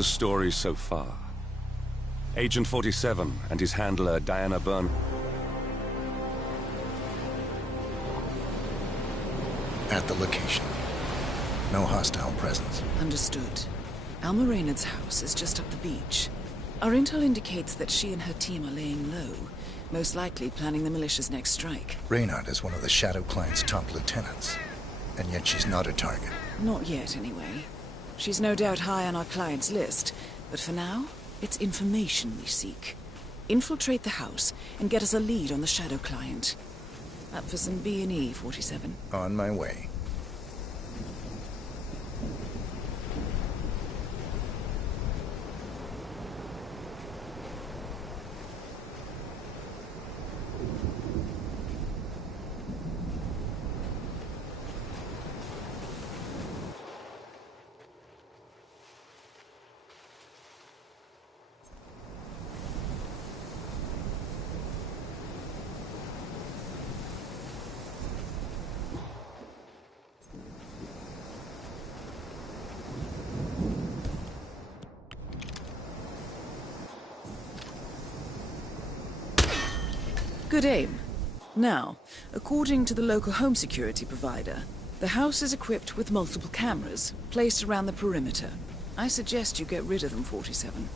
The story so far. Agent 47 and his handler, Diana Byrne. At the location. No hostile presence. Understood. Alma Reynard's house is just up the beach. Our intel indicates that she and her team are laying low, most likely planning the militia's next strike. Reynard is one of the Shadow Client's top lieutenants, and yet she's not a target. Not yet, anyway. She's no doubt high on our client's list, but for now, it's information we seek. Infiltrate the house and get us a lead on the Shadow Client. Up for some B&E, 47. On my way. Good aim. Now, according to the local home security provider, the house is equipped with multiple cameras placed around the perimeter. I suggest you get rid of them, 47.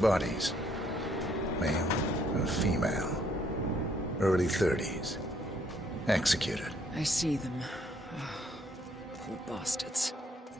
Bodies. Male and female. Early 30s. Executed. I see them. Poor bastards.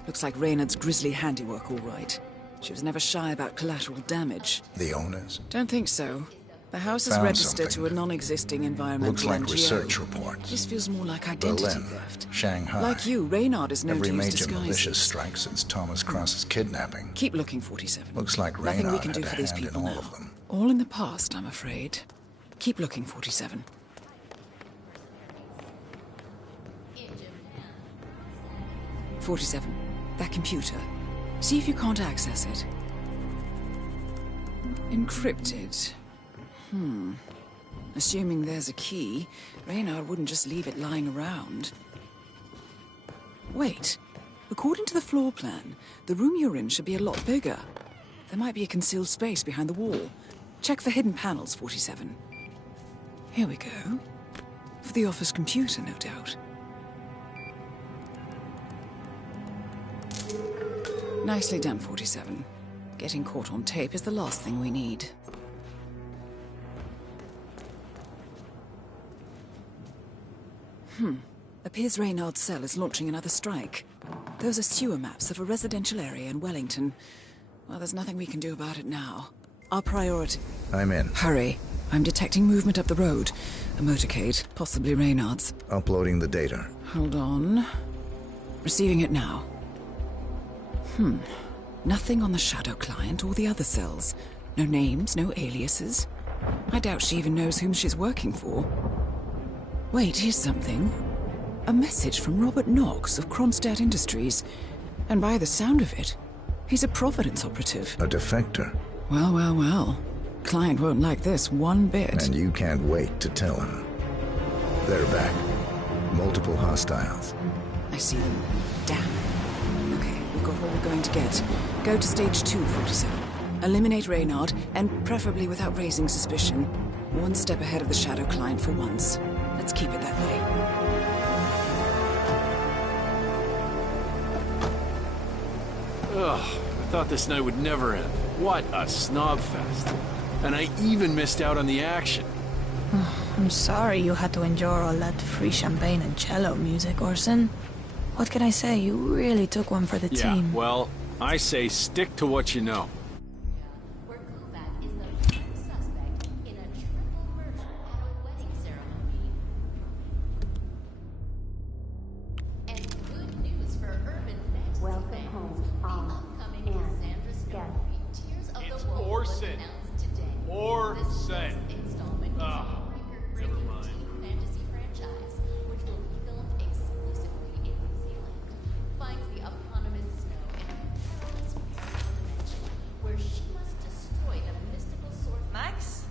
Looks like Reynard's grisly handiwork, all right. She was never shy about collateral damage. The owners? Don't think so. The house is Found registered to a something. non-existing environmental Looks like NGO. research reports. This feels more like identity Berlin, theft. Shanghai. Like you, Reynard is known Every to use major disguises. militia strike since Thomas Cross's kidnapping. Keep looking, 47. Looks like Nothing we Reynard can do had for a these hand in people all now. of them. All in the past, I'm afraid. Keep looking, 47. "47. That computer. See if you can't access it. Encrypted. Assuming there's a key, Reynard wouldn't just leave it lying around. Wait. According to the floor plan, the room you're in should be a lot bigger. There might be a concealed space behind the wall. Check for hidden panels, 47. Here we go. For the office computer, no doubt. Nicely done, 47. Getting caught on tape is the last thing we need. Appears Reynard's cell is launching another strike. Those are sewer maps of a residential area in Wellington. Well, there's nothing we can do about it now. Our priority. I'm in. Hurry. I'm detecting movement up the road. A motorcade, possibly Reynard's. Uploading the data. Hold on. Receiving it now. Nothing on the Shadow client or the other cells. No names, no aliases. I doubt she even knows whom she's working for. Wait, here's something. A message from Robert Knox of Kronstadt Industries. And by the sound of it, he's a Providence operative. A defector. Well, well, well. Client won't like this one bit. And you can't wait to tell him. They're back. Multiple hostiles. I see them. Damn. Okay, we've got all we're going to get. Go to stage 2, 47. Eliminate Reynard, and preferably without raising suspicion. One step ahead of the Shadow client for once. Let's keep it that way. Ugh, I thought this night would never end. What a snob fest. And I even missed out on the action. I'm sorry you had to endure all that free champagne and cello music, Orson. What can I say? You really took one for the team. Yeah, well, I say stick to what you know. Where Kovac is the prime suspect in a triple murder at a wedding ceremony. And good news for urban fantasy Welcome fans. home, The upcoming Cassandra Snow movie, Tears of It's the World, was Orson. announced today. Orson. This sixth installment is Ah, a record-breaking teen fantasy franchise, which will be filmed exclusively in New Zealand. Finds the eponymous Snow in a perilous parallel dimension where she must destroy the mystical source. Max?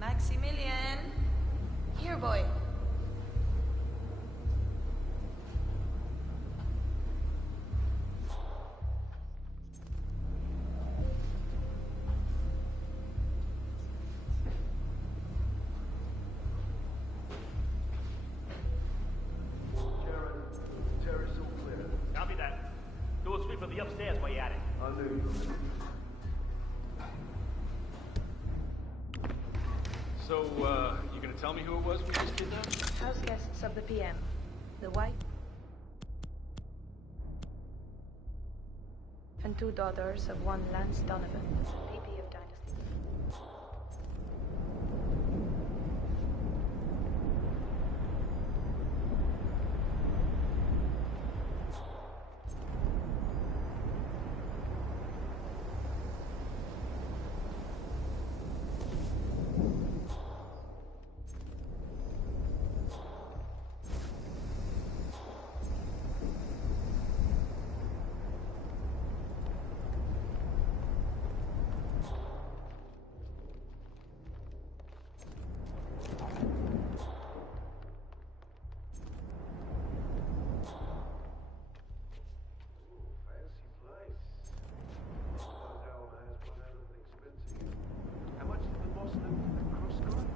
Maximilian? Here, boy. Copy that. Do a sweep of the upstairs while you're at it. So, you gonna tell me who it was we just kidnapped? House guests of the PM. The wife and 2 daughters of one Lance Donovan, VP of Dynasty. How much did the boss live for the cross guard?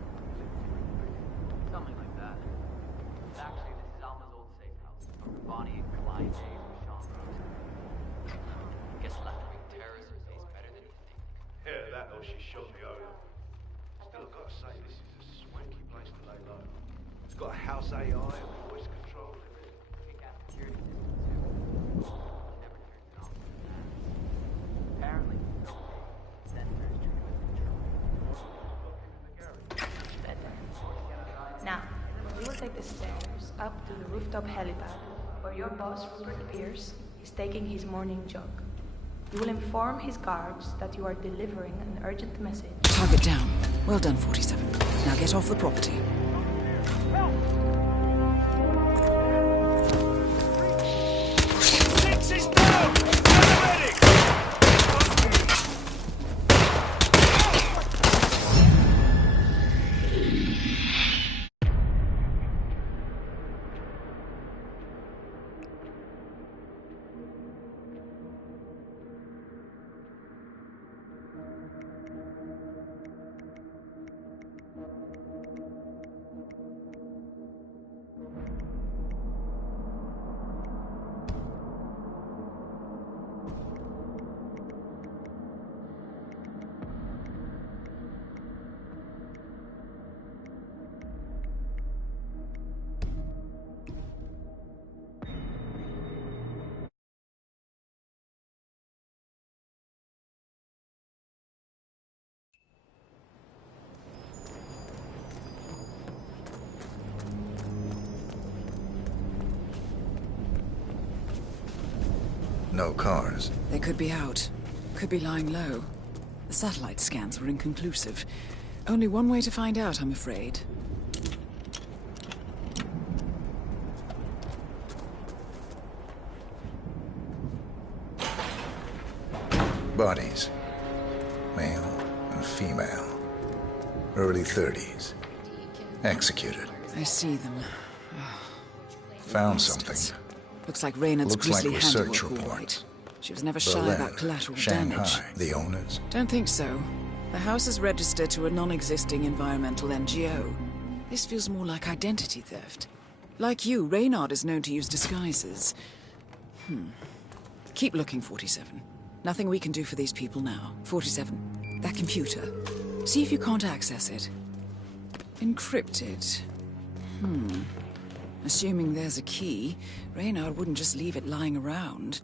Something like that. Actually, this is Alma's old safe house, where Bonnie and Clyde days with Sean Rose. Guess left-wing terrorists are based better than you think. Yeah, that or she shot me over. Still, I've got to say, this is a swanky place to lay low. It's got a house AI and voice control and everything. Kick-ass security system, too. Never turned it off. Apparently, it's okay. Sensors treated with Better. Now, we will take the stairs up to the rooftop helipad, where your boss, Rupert Pierce, is taking his morning jog. You will inform his guards that you are delivering an urgent message. Target down. Well done, 47. Now get off the property. Six is down! Medic! No cars. They could be out. Could be lying low. The satellite scans were inconclusive. Only one way to find out, I'm afraid. Bodies. Male and female. Early 30s. Executed. I see them. Found something. Looks like Reynard's Looks like grisly research handiwork, all right. reports. She was never shy Berlin, about collateral Shanghai, damage. the owners. Don't think so. The house is registered to a non-existing environmental NGO. This feels more like identity theft. Like you, Reynard is known to use disguises. Keep looking, 47. Nothing we can do for these people now. 47. That computer. See if you can't access it. Encrypted. Assuming there's a key, Reynard wouldn't just leave it lying around.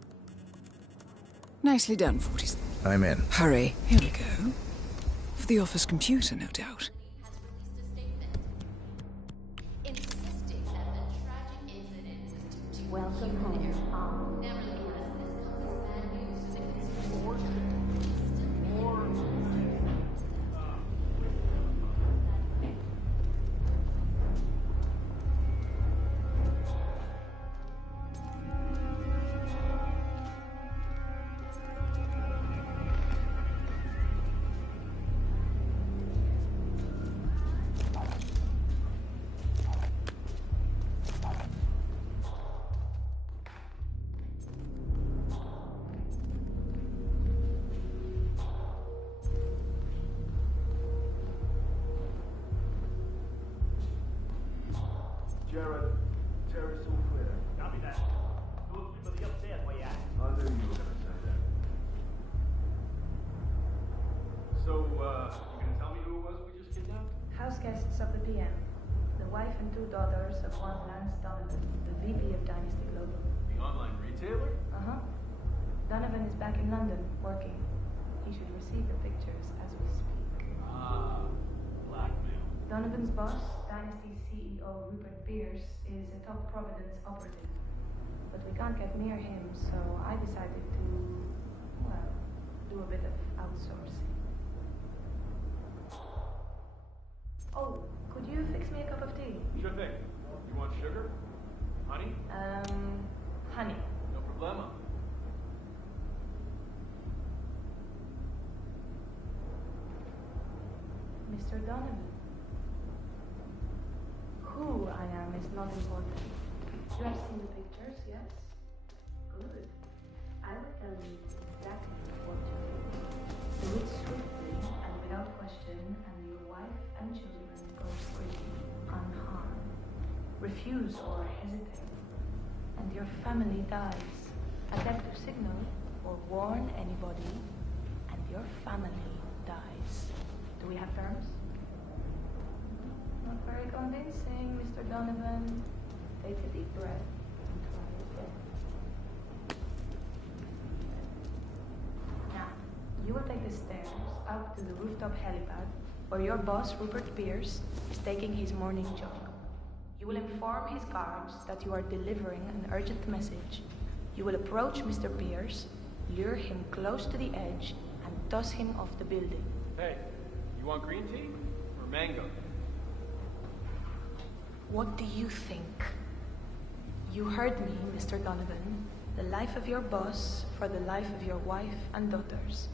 Nicely done, 47. I'm in. Hurry. Here we go. For the office computer, no doubt. Insisting that the tragic incident was due to Welcome home. Nevertheless, this comes as bad news to the consumer. Jared, terrace all clear. Copy that. Go through the upstairs where you at. I knew you were going to say that. So, you gonna tell me who it was we just kidnapped? House guests of the PM. The wife and two daughters of one Lance Donovan, the VP of Dynasty Global. The online retailer? Uh-huh. Donovan is back in London, working. He should receive the pictures as we speak. Ah, blackmail. Donovan's boss, Dynasty CEO Rupert Pierce, is a top Providence operative. But we can't get near him, so I decided to, well, do a bit of outsourcing. Oh, could you fix me a cup of tea? Sure thing. You want sugar? Honey? Honey. No problema. Mr. Donovan. Who I am is not important. You have seen the pictures, yes? Good. I will tell you exactly what to do. Do it swiftly and without question, and your wife and children go free, unharmed. Refuse or hesitate, and your family dies. Attempt to signal or warn anybody, and your family dies. Do we have terms? Not very convincing, Mr. Donovan. Take a deep breath and try again. Now, you will take the stairs up to the rooftop helipad, where your boss, Rupert Pierce, is taking his morning jog. You will inform his guards that you are delivering an urgent message. You will approach Mr. Pierce, lure him close to the edge, and toss him off the building. Hey, you want green tea or mango? What do you think? You heard me, Mr. Donovan. The life of your boss for the life of your wife and daughters.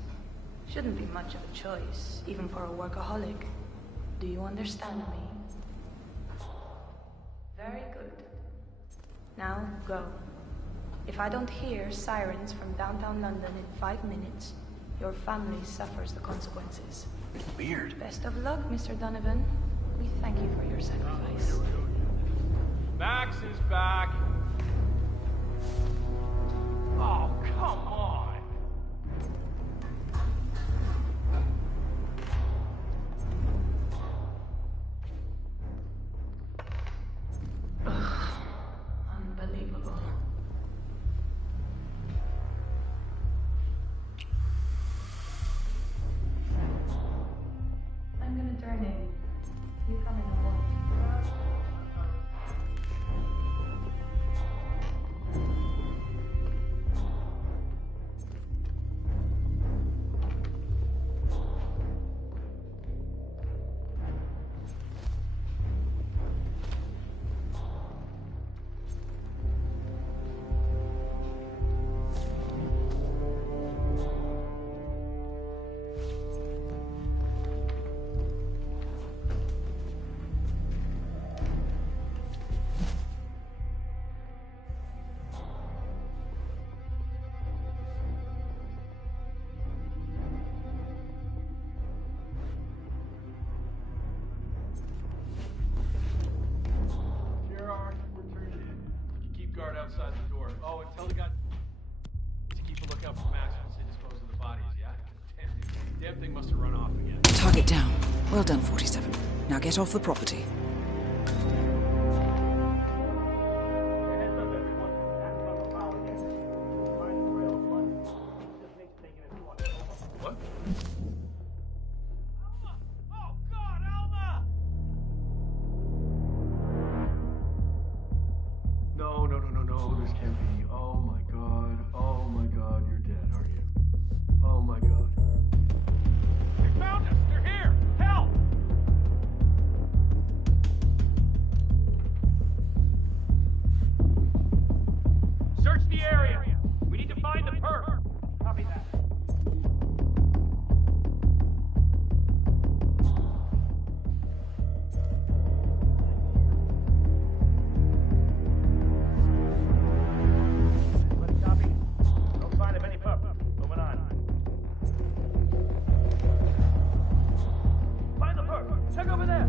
Shouldn't be much of a choice, even for a workaholic. Do you understand me? Very good. Now, go. If I don't hear sirens from downtown London in 5 minutes, your family suffers the consequences. Weird. Best of luck, Mr. Donovan. We thank you for your sacrifice. Max is back. Oh, come on. Unbelievable. I'm gonna turn in. You come in and watch. outside the door. Oh, and tell the guy to keep a lookout for Max once they dispose of the bodies, yeah? Damn thing must have run off again. Target down. Well done, 47. Now get off the property. Heads up, everyone. That's not a foul again. Find the trail of blood. Just makes taking it too much. What? Alma! Oh, God, Alma! No, this can't be. Oh my god, you're dead, aren't you? Oh my god. They found us! They're here! Help! Search the area! We need to find the perp! Copy that. Everybody copy? No sign of any perp. Moving on. Find the perp! Check over there!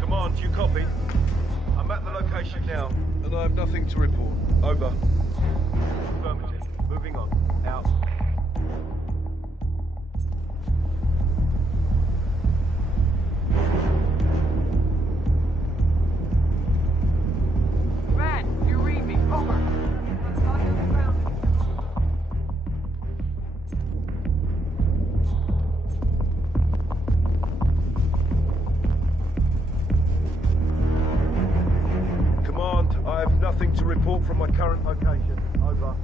Command, you copy? I'm at the location now, and I have nothing to report. Over. Affirmative. Moving on. Out. Matt, you read me. Over. Command, I have nothing to report from my current location. Over.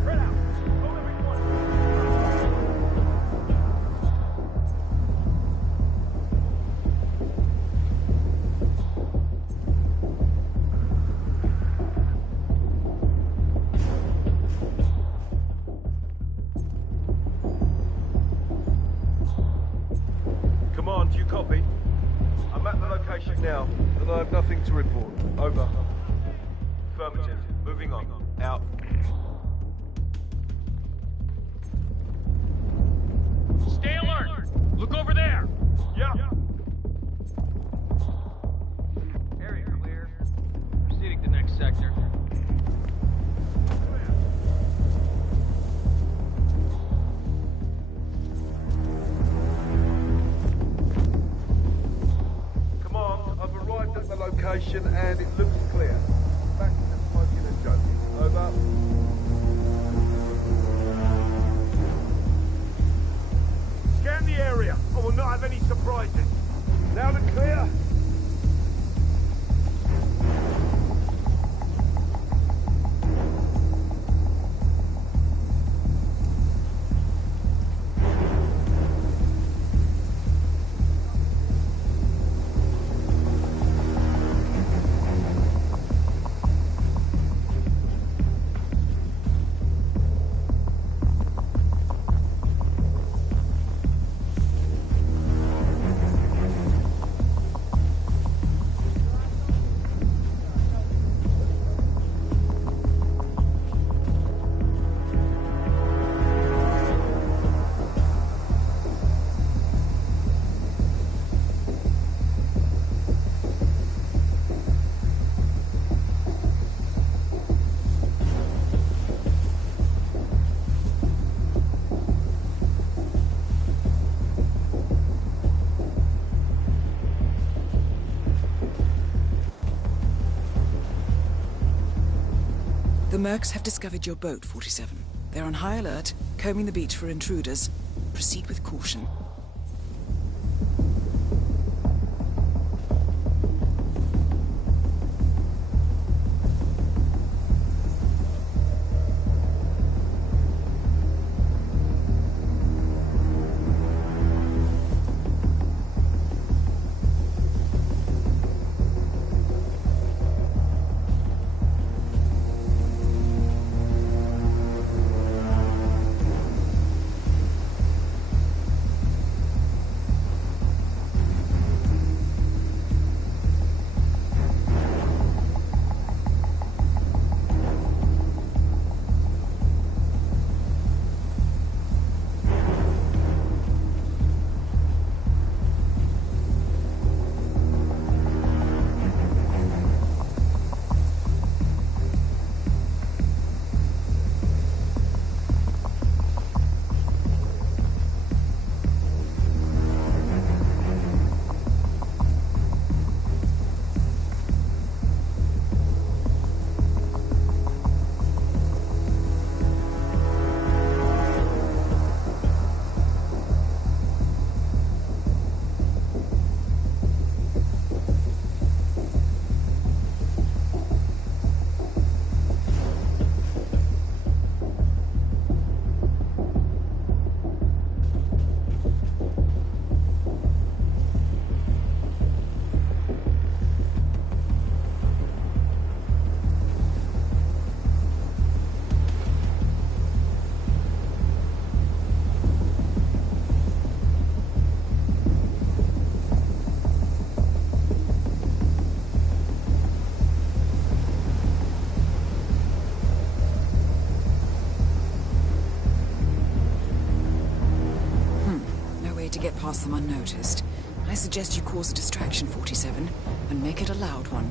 Spread out! Go everyone! Command, you copy? I'm at the location now, and I have nothing to report. Over. Affirmative. Moving on. Out. Stay alert! Look over there! Yeah. Area clear. Proceeding to next sector. Command, I've arrived at the location and it looks clear. Back to smoking and joking. Over. Scan the area. I will not have any surprises. Loud and clear. The Mercs have discovered your boat, 47. They're on high alert, combing the beach for intruders. Proceed with caution. get past them unnoticed. I suggest you cause a distraction, 47, and make it a loud one.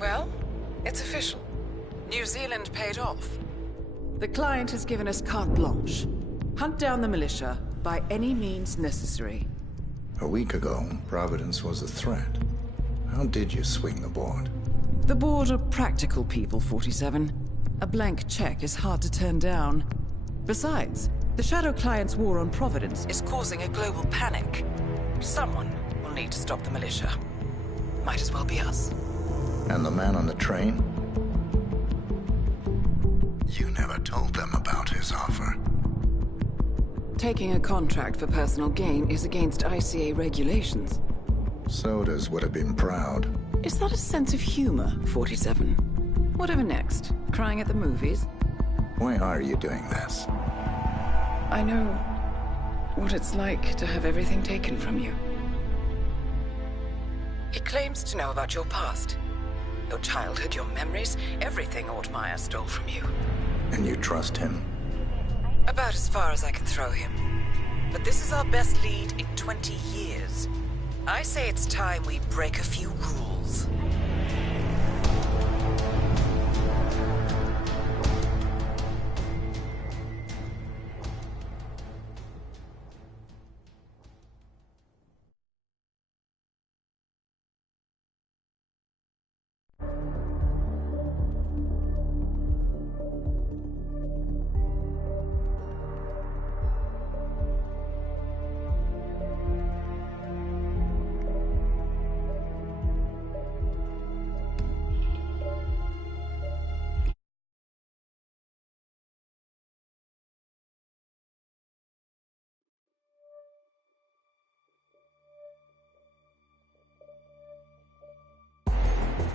Well, it's official. New Zealand paid off. The client has given us carte blanche. Hunt down the militia by any means necessary. A week ago, Providence was a threat. How did you swing the board? The board are practical people, 47. A blank check is hard to turn down. Besides, the Shadow Client's war on Providence is causing a global panic. Someone will need to stop the militia. Might as well be us. And the man on the train? You never told them about his offer. Taking a contract for personal gain is against ICA regulations. Sodas would have been proud. Is that a sense of humor, 47? Whatever next? Crying at the movies? Why are you doing this? I know what it's like to have everything taken from you. He claims to know about your past. Your childhood, your memories, everything Ortmeyer stole from you. And you trust him? About as far as I can throw him. But this is our best lead in 20 years. I say it's time we break a few rules.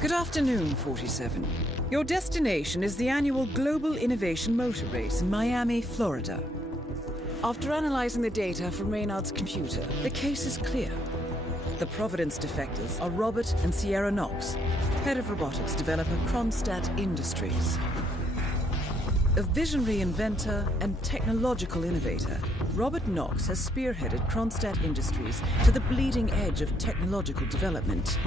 Good afternoon, 47. Your destination is the annual Global Innovation Motor Race in Miami, Florida. After analyzing the data from Reynard's computer, the case is clear. The Providence defectors are Robert and Sierra Knox, head of robotics developer Kronstadt Industries. A visionary inventor and technological innovator, Robert Knox has spearheaded Kronstadt Industries to the bleeding edge of technological development.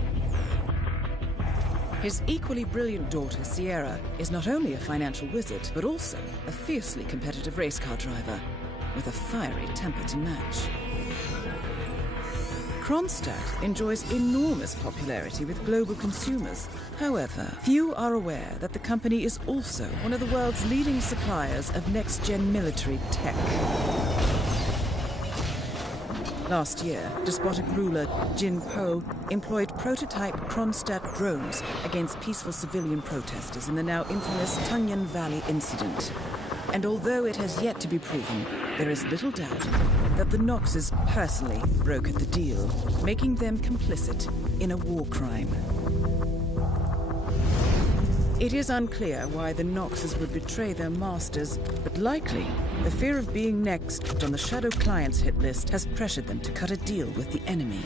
His equally brilliant daughter, Sierra, is not only a financial wizard, but also a fiercely competitive race car driver, with a fiery temper to match. Kronstadt enjoys enormous popularity with global consumers. However, few are aware that the company is also one of the world's leading suppliers of next-gen military tech. Last year, despotic ruler Jin Po employed prototype Kronstadt drones against peaceful civilian protesters in the now infamous Tungan Valley incident. And although it has yet to be proven, there is little doubt that the Knoxes personally brokered the deal, making them complicit in a war crime. It is unclear why the Knoxes would betray their masters, but likely the fear of being next on the Shadow Clients hit list has pressured them to cut a deal with the enemy.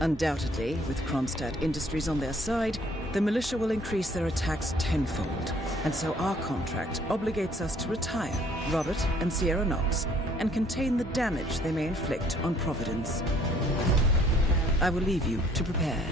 Undoubtedly, with Kronstadt Industries on their side, the militia will increase their attacks tenfold, and so our contract obligates us to retire Robert and Sierra Knox and contain the damage they may inflict on Providence. I will leave you to prepare.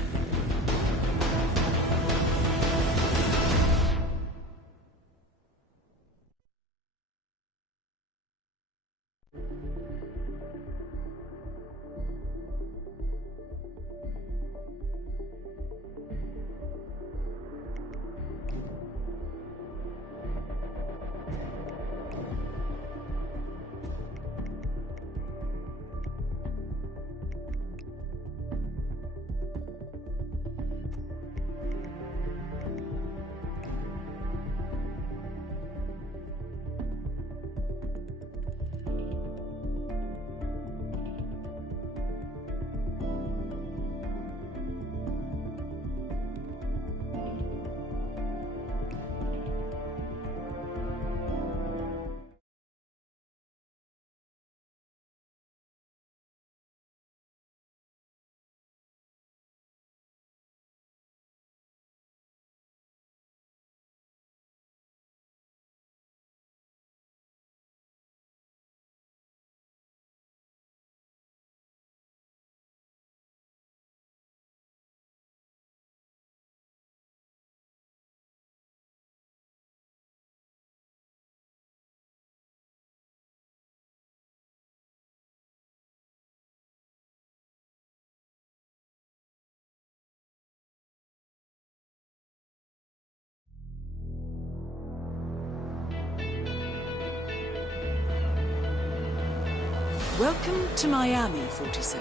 Welcome to Miami, 47.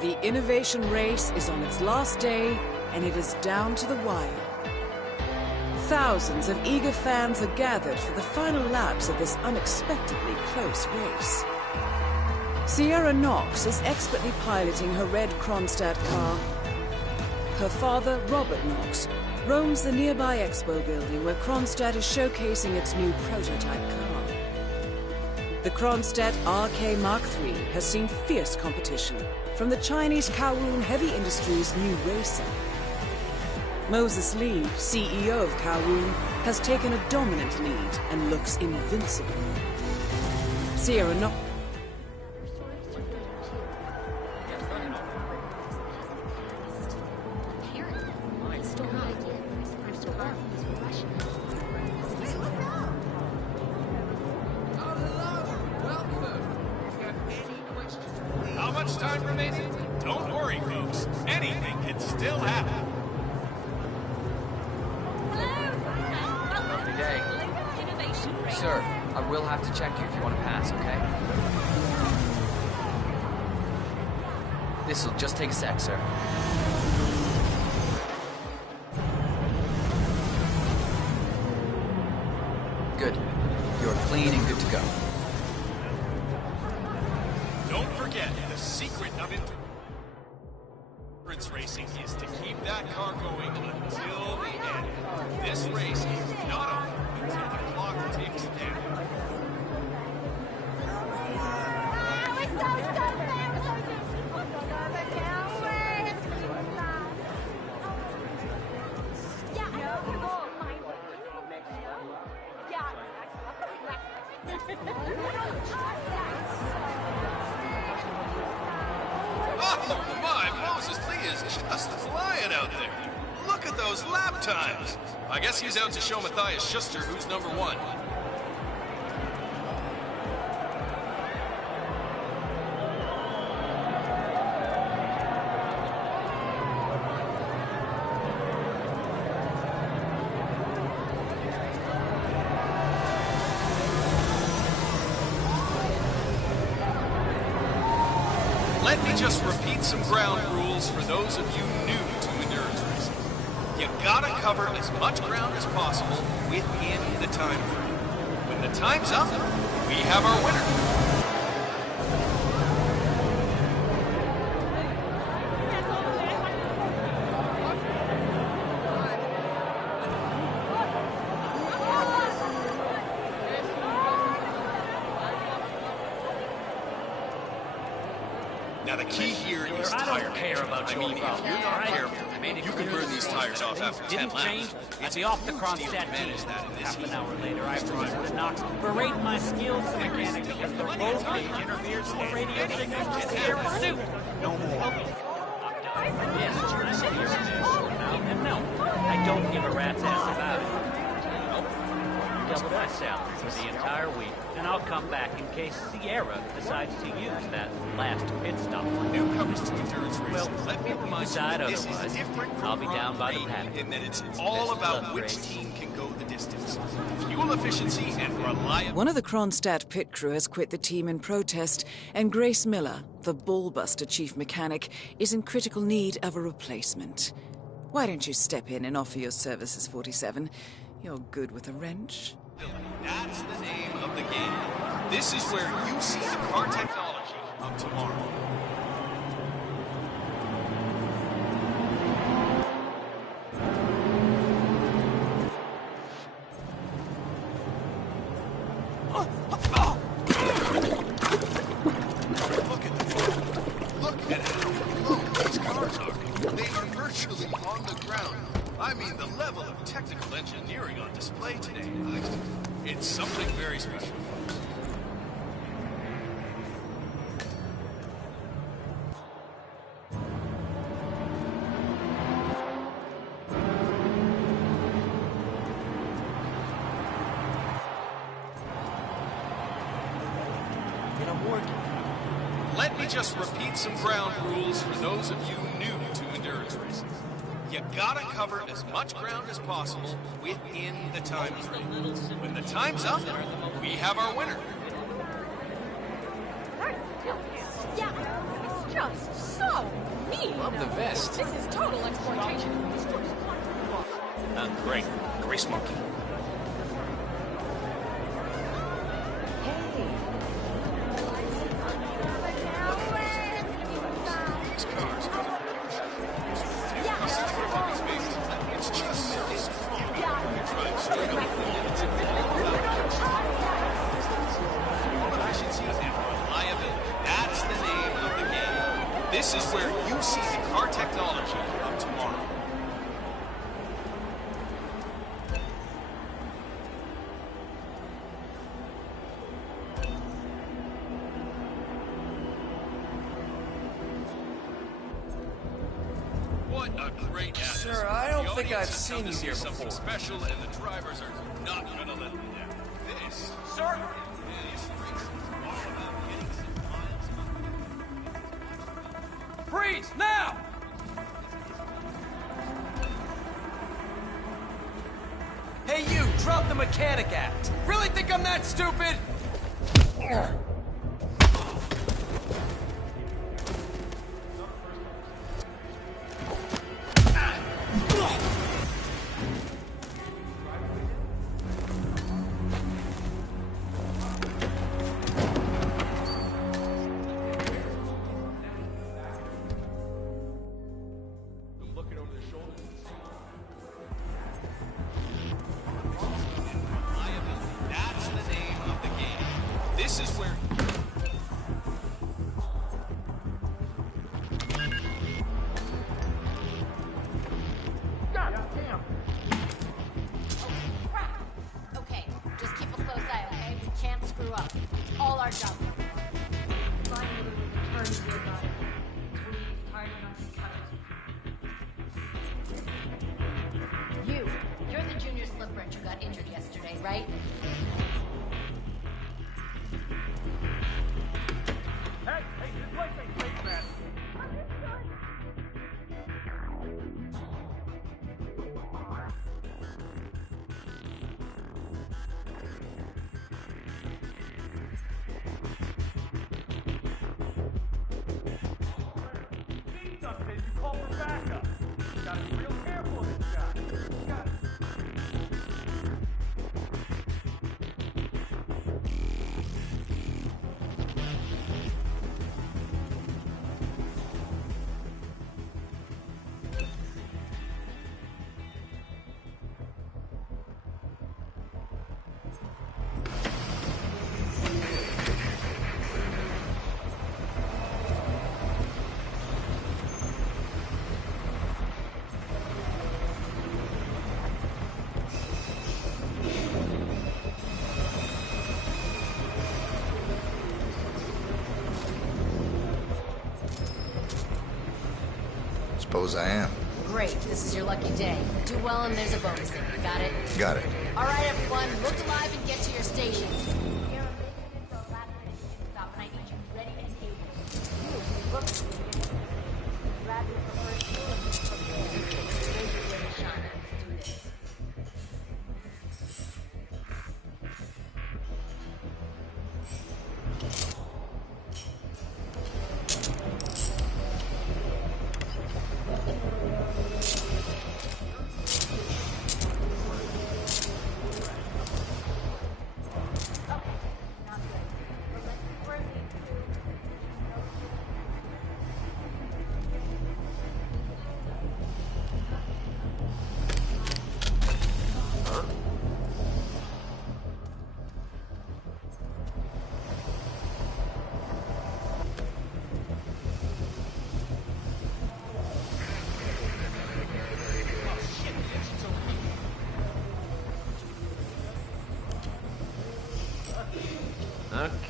The innovation race is on its last day, and it is down to the wire. Thousands of eager fans are gathered for the final laps of this unexpectedly close race. Sierra Knox is expertly piloting her red Kronstadt car. Her father, Robert Knox, roams the nearby expo building where Kronstadt is showcasing its new prototype car. The Kronstadt RK Mark III has seen fierce competition from the Chinese Kowloon Heavy Industries' new racer. Moses Lee, CEO of Kowloon, has taken a dominant lead and looks invincible. Sierra Knox. How much time remaining? Don't worry, folks. Anything can still happen. Lovely day. Sir, I will have to check you if you want to pass, okay? This'll just take a sec, sir. Good. You're clean and good to go. Don't forget, the secret of endurance racing is to keep that car going until the end. This race is not over until the clock ticks down. Oh my, Moses Lee is just flying out there. Look at those lap times. I guess he's out to show Matthias Schuster who's number one. Let me just repeat some ground rules for those of you new to endurance racing. You gotta cover as much ground as possible within the time frame. When the time's up, we have our winner. Now the key here is tire management. I mean, if you're not careful, you can burn these tires off after 10 laps. I'd be off the Kronstadt team. Half an hour later, I returned to Knox, berate my skills as a mechanic because the roll cage interferes with the radio signals to the air pursuit. No more. Yes, I sit here and no, I don't give a rat's ass about it. Double my salary for the entire week, and I'll come back in case Sierra decides to use that last pit stop. Newcomers to endurance racing, Well, let me remind decide you, this otherwise. is different from I'll be down by the Grand paddock. Prix in that it's all about which team can go the distance. Fuel efficiency and reliability. One of the Kronstadt pit crew has quit the team in protest, and Grace Miller, the ballbuster chief mechanic, is in critical need of a replacement. Why don't you step in and offer your services, 47? You're good with a wrench. That's the name of the game. This is where you see the car technology of tomorrow. Look at them. Look at how low these cars are. They are virtually on the ground. I mean, the level of technical engineering on display today, it's something very special. Let me just repeat some ground rules for those of you new to endurance racing. You gotta cover as much ground as possible within the time frame. When the time's up, we have our winner. Yeah, it's just so neat. Love the vest. This is total exploitation. Great. Grease monkey. That's the name of the game. This is where you see the car technology of tomorrow. What a great atmosphere. Sir, I don't The think audience I've has seen come to you see here something before. special, and the drivers are not gonna let me down. This, Sir? is all about getting some miles. Freeze, now! Hey you, drop the mechanic act. Really think I'm that stupid? That's the name of the game. This is where... Okay, just keep a close eye, okay? We can't screw up. It's all our job. Finally, return to your body. Tired enough to count. You're the junior slip wrench who got injured yesterday, right? Hey, this place ain't safe, man. See something, you call for backup. You gotta be real careful of this guy. Suppose I am. Great, this is your lucky day. Do well and there's a bonus in it. Got it? Got it. All right, everyone, look alive and get to your stations. You're making it for a last minute stop, and I need you ready and able. You, look. Grab your preferred tool and just prepare. Raise your way to shine. Let's do this.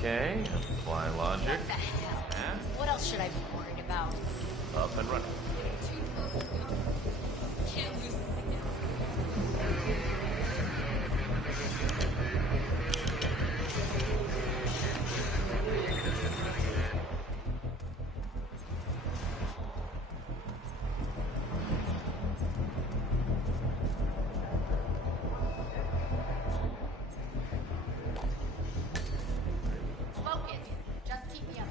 Okay, apply logic. What the hell? Yeah. What else should I be worried about? Up and running. Can't lose this thing now. Focus. Just keep me up.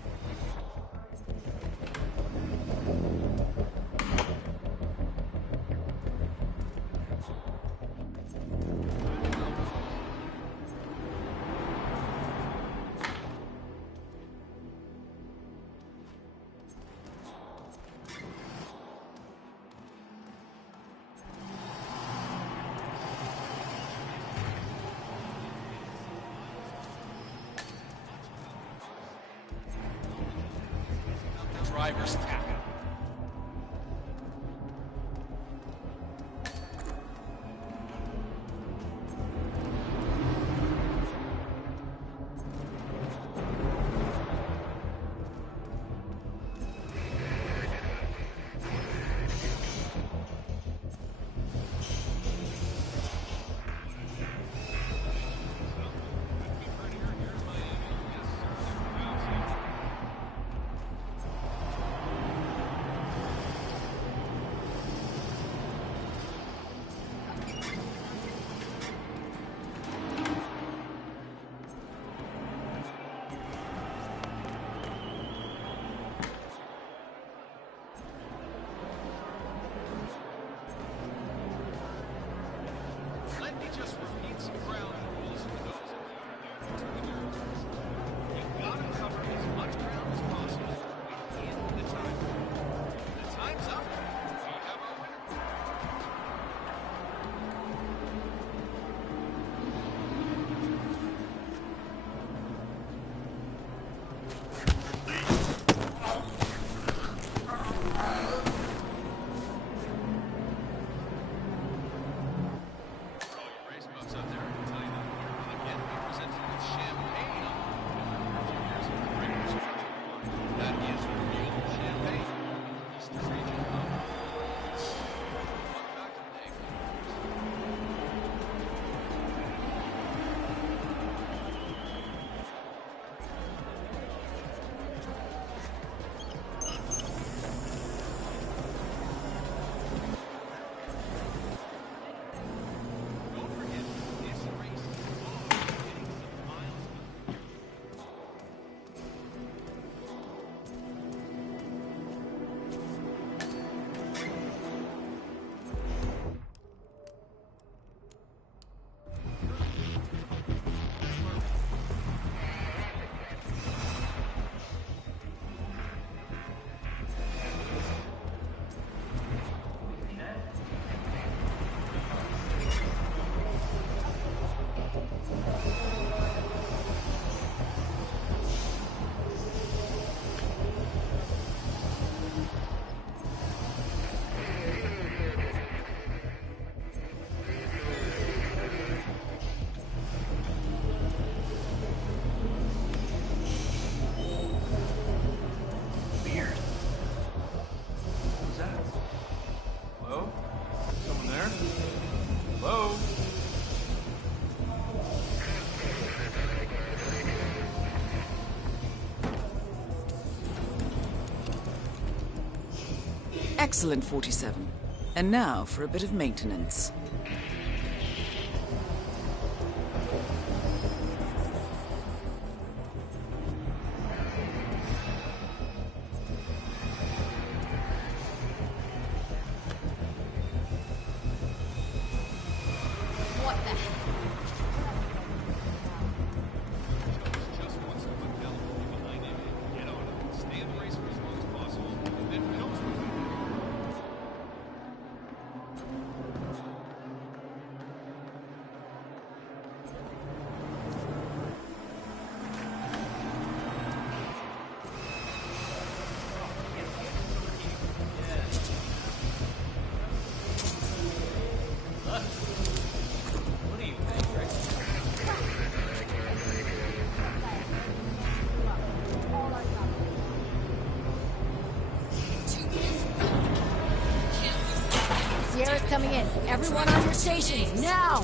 driver's cabin. Let me just repeat some ground rules for those of you new to the news. You gotta cover as much ground as possible within the time frame. When the time's up, we have our winner. For all you race buffs out there, I can tell you that we're gonna again be presented with champagne on the few years of the great destruction of wine. That is real champagne from the East region of France. Fun fact of the day for you. Don't forget, this race is all about getting some miles under. Weird. Who's that? Hello? Someone there? Hello? Excellent, 47. And now for a bit of maintenance. What the heck? Just wants to put California behind him and get on it. Stay in the race for as long as possible, and then who knows what What do you think, Rick? Sierra's coming in. Everyone on your stations, now!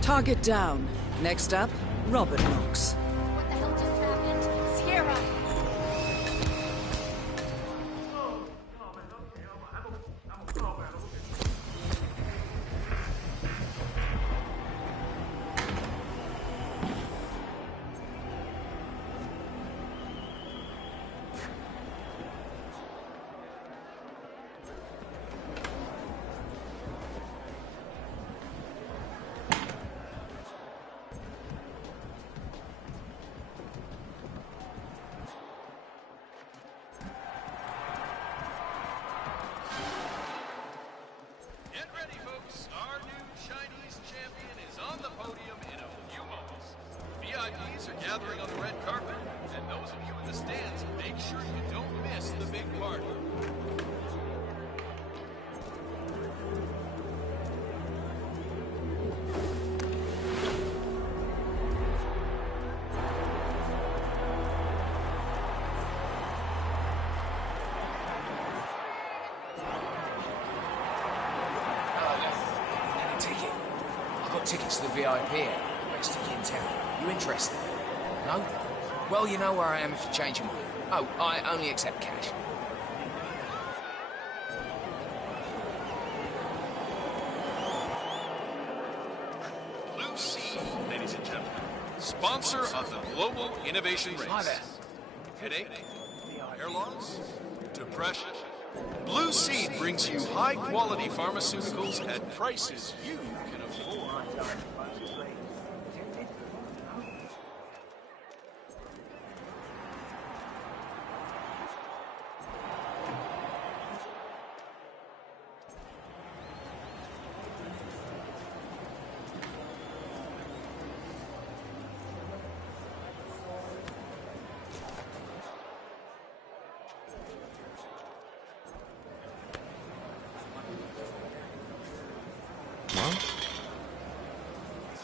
Target down. Next up, Robert Knox. What the hell just happened? Sierra! VIPs are gathering on the red carpet, and those of you in the stands, make sure you don't miss the big party. Tickets to the VIP area, the best ticket in town. You interested? No? Well, you know where I am if you change your mind. Oh, I only accept cash. Blue Sea, ladies and gentlemen, sponsor of the Global Innovation Race. Hi there. Headache, hair loss, depression. Blue Seed brings you high-quality pharmaceuticals at prices you can afford.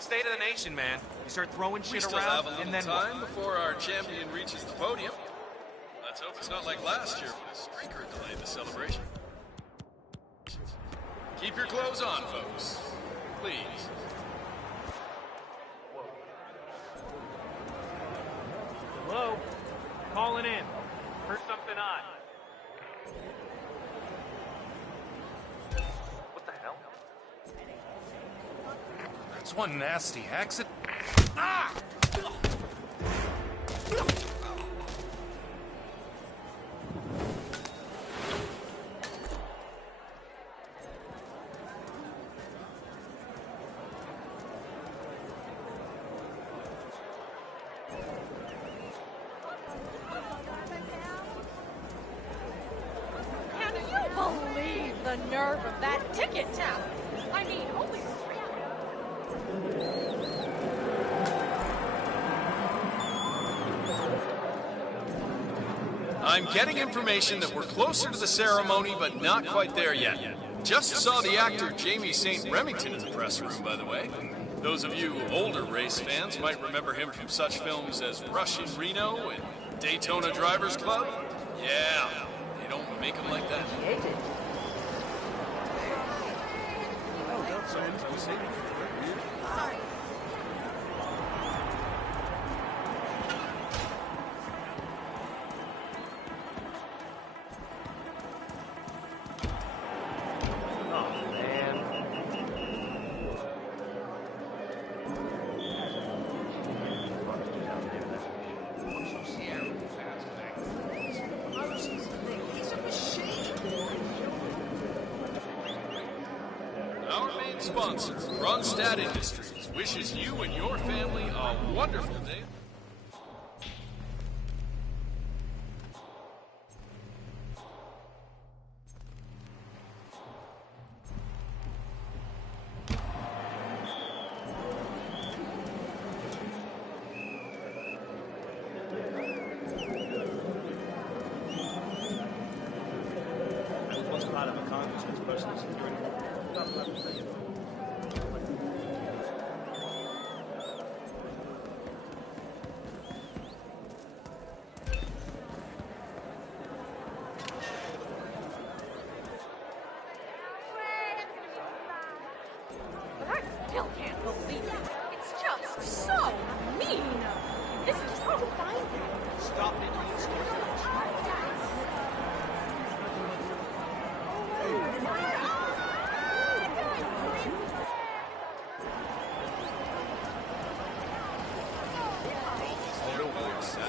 State of the nation, man. You start throwing shit We still around, have a little and then time before our champion reaches the podium. Let's hope it's not like last year when a streaker delayed the celebration. Keep your clothes on, folks. Please. Hello? Calling in. Heard something odd. What the hell? That's one nasty accident. Ah! Can you believe the nerve of that ticket town? I mean, holy I'm getting information that we're closer to the ceremony, but not quite there yet. Just saw the actor Jamie St. Remington in the press room, by the way. Those of you older race fans might remember him from such films as Rush in Reno and Daytona Drivers Club. Yeah, they don't make them like that. Our main sponsor, Ronstadt Industries, wishes you and your family a wonderful day. Once part of a congressman's personal security. But I still can't believe it. It's just so mean. This is just horrifying. Stop it, you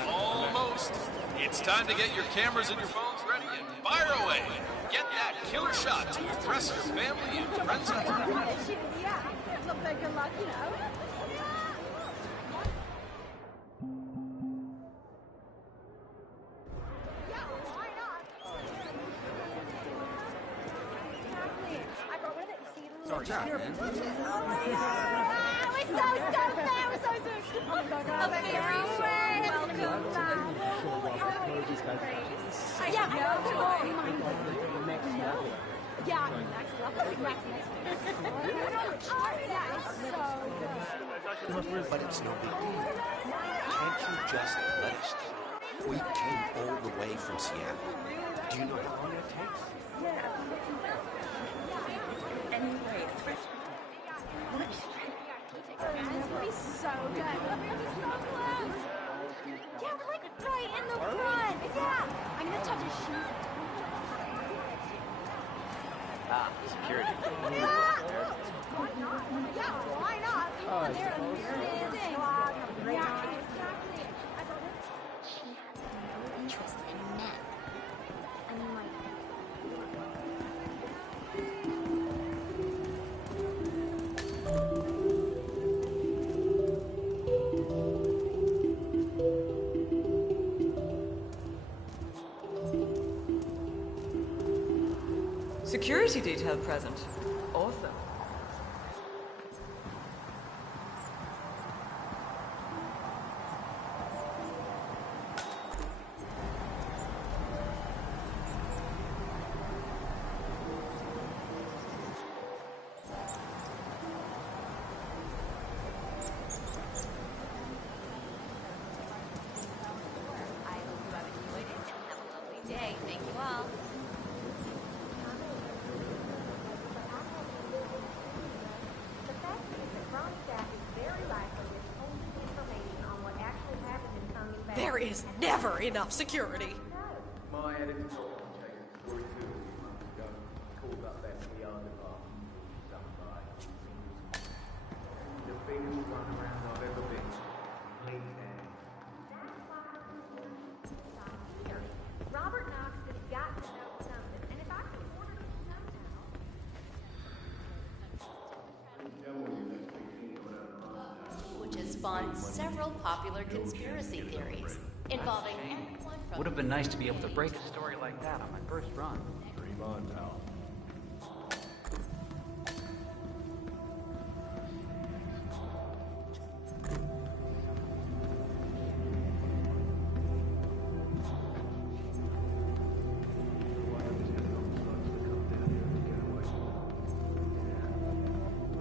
Almost. It's time to get your cameras and your phones ready and fire away. Get that killer shot to impress your family and friends at work. Yeah, look like good luck, you know. Sorry, man. Oh my God. But it's no big deal. Can't you just let us? We came all the way from Seattle. Do you know how long it takes? Anyway, this will be so good. We're so close. Yeah, we're like right in the front. Yeah, I'm gonna touch his shoes. Security. Why not? Yeah, why not? They're amazing. Yeah, exactly. She has no interest in men. I mean, like. Security detail present. Awesome. I hope you have enjoyed it and have a lovely day. Thank you all. The fact is that Ron's staff is very likely withholding information on what actually happened in Tony's bathroom. There is never enough security. My editor changed the story 2 months ago. Called up that PR department. Some guy. The biggest runaround I've ever been. Please, Danny. Here, Robert Knox has got to know something, and if I can order him Which has spawned several popular conspiracy theories involving everyone from Would have been nice to be able to break a story like that on my first run. Dream on, pal.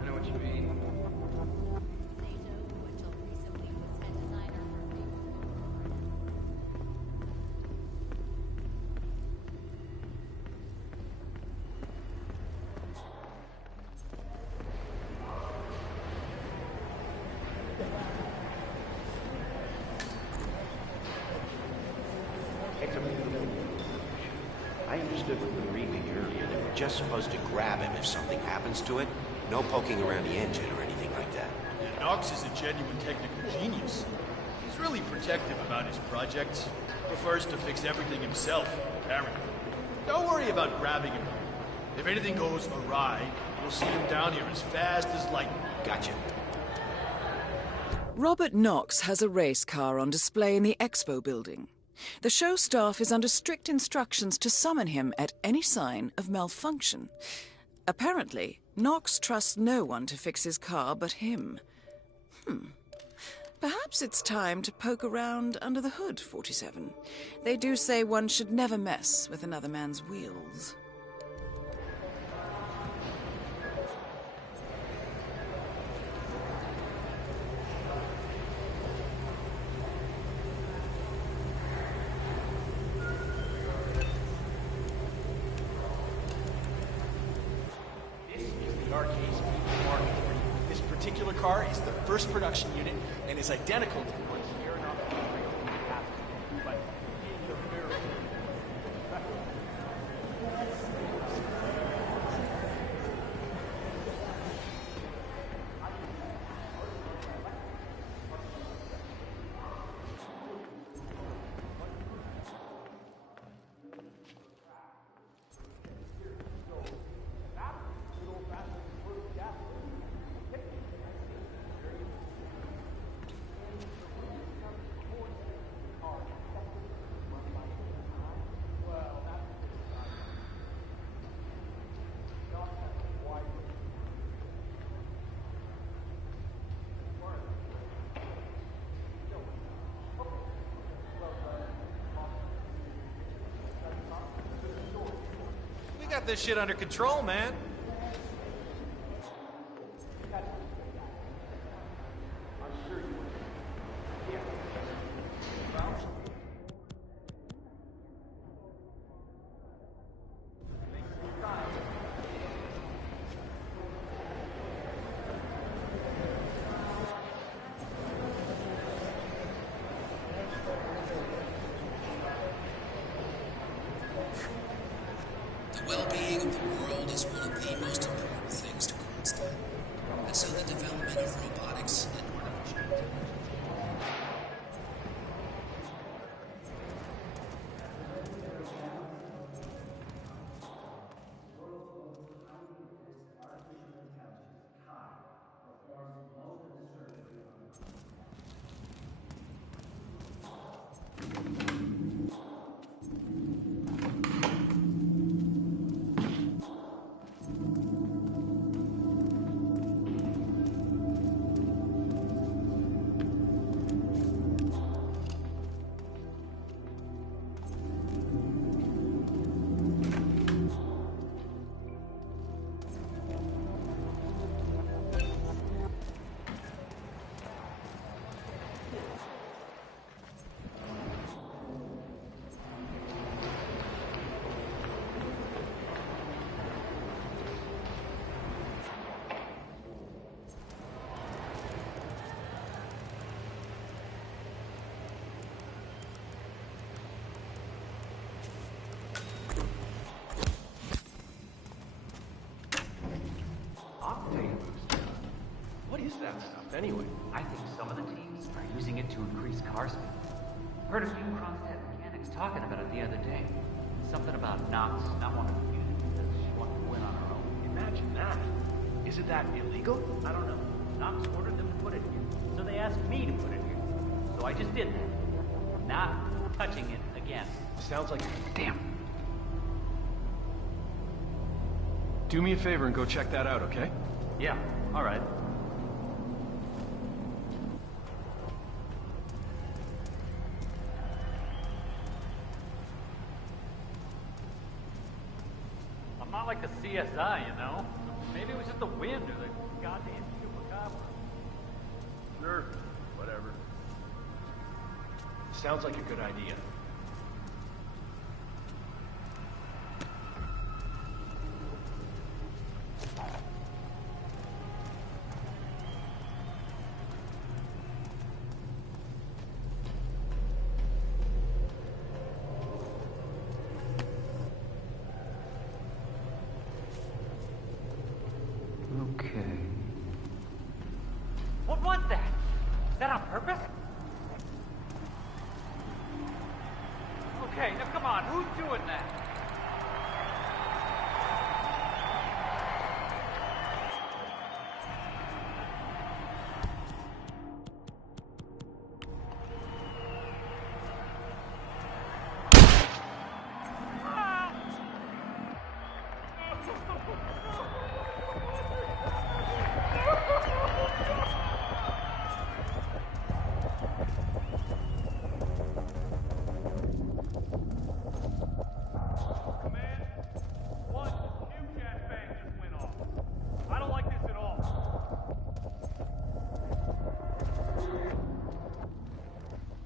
I know what you mean. I understood from the briefing earlier that we're just supposed to grab him if something happens to it. No poking around the engine or anything like that. Yeah, Knox is a genuine technical genius. He's really protective about his projects. Prefers to fix everything himself, apparently. Don't worry about grabbing him. If anything goes awry, we'll see him down here as fast as lightning. Gotcha. Robert Knox has a race car on display in the expo building. The show staff is under strict instructions to summon him at any sign of malfunction. Apparently, Knox trusts no one to fix his car but him. Perhaps it's time to poke around under the hood, 47. They do say one should never mess with another man's wheels. This particular car is the first production unit and is identical to the one here in our but in the very got this shit under control, man. The well-being of the world is one of the most important things to Kronstadt, and so the development of robotics and artificial intelligence. What is that stuff, anyway? I think some of the teams are using it to increase car speed. Heard a few Kronstadt mechanics talking about it the other day. Something about Knox not wanting to use it because she wanted to win on her own. Imagine that. Isn't that illegal? I don't know. Knox ordered them to put it here, so they asked me to put it here. So I just did that. Not touching it again. Sounds like... Damn. Do me a favor and go check that out, okay? Yeah, all right. I'm not like the CSI, you know? Maybe it was just the wind or the goddamn chupacabra. Sure, whatever. Sounds like a good idea. What was that? Is that on purpose? Okay, now come on, who's doing that?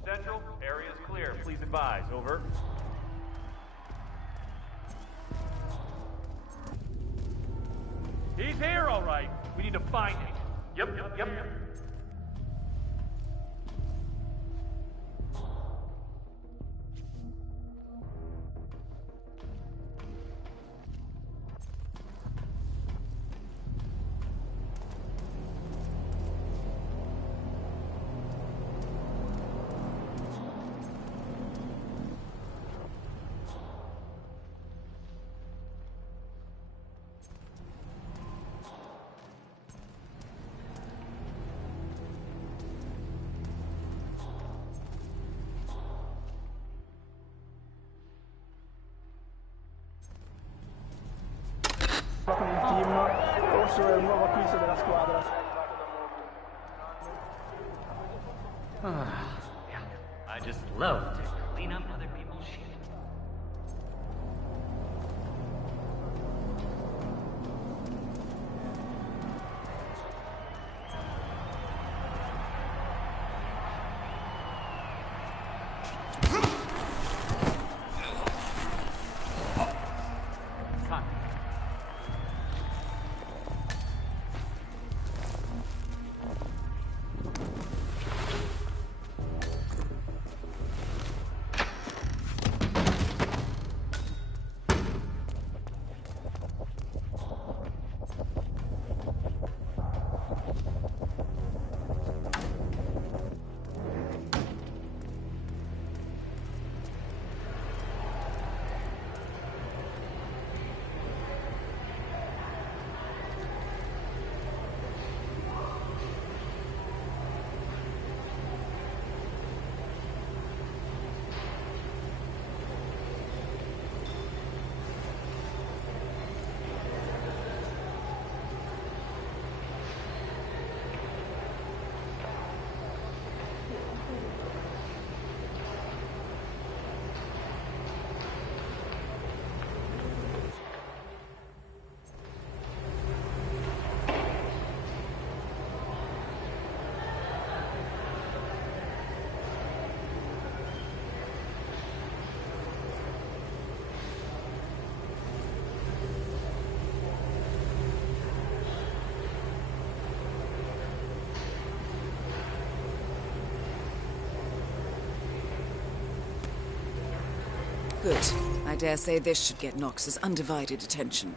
Central, area is clear. Please advise. Over. He's here, all right. We need to find him. Yep. Con il team, Orso è un nuovo acquisto della squadra. Yeah, I just love to clean up other people's shit. Good. I dare say this should get Nox's undivided attention.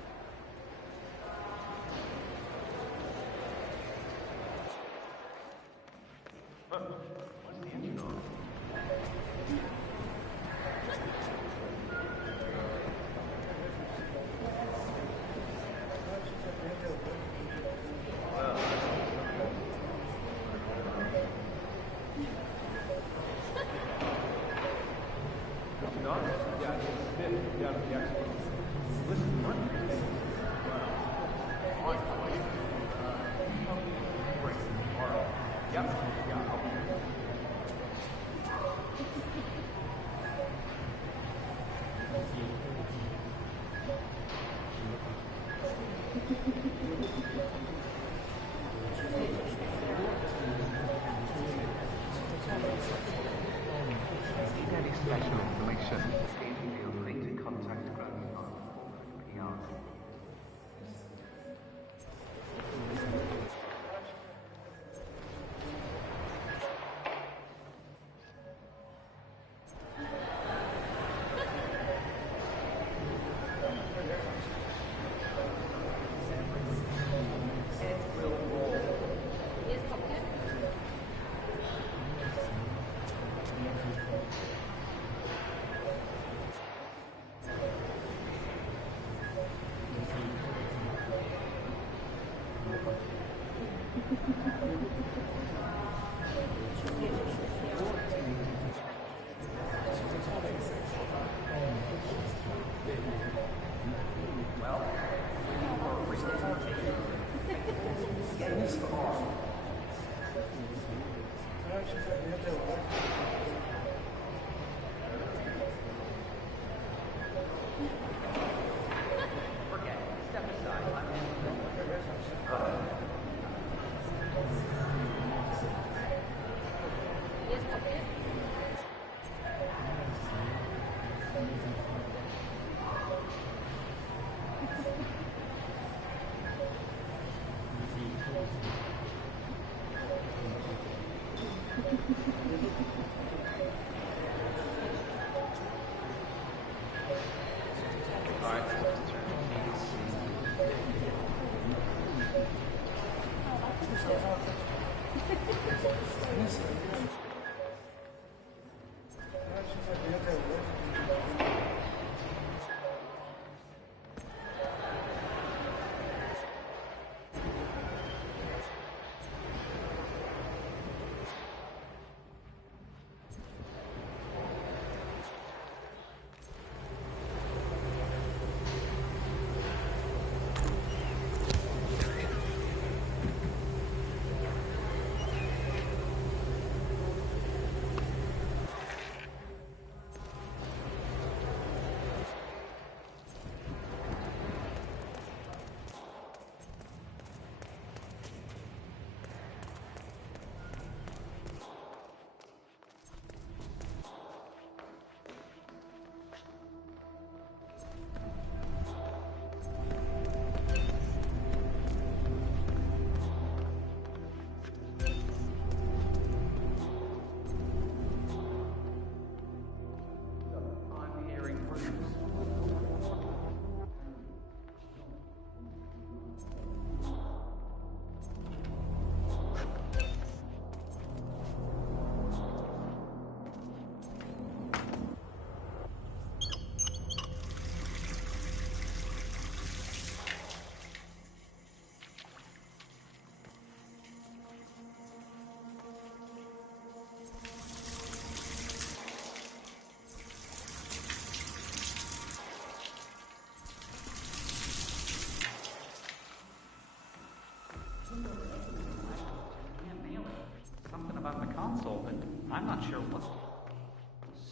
Something about the console, but I'm not sure what.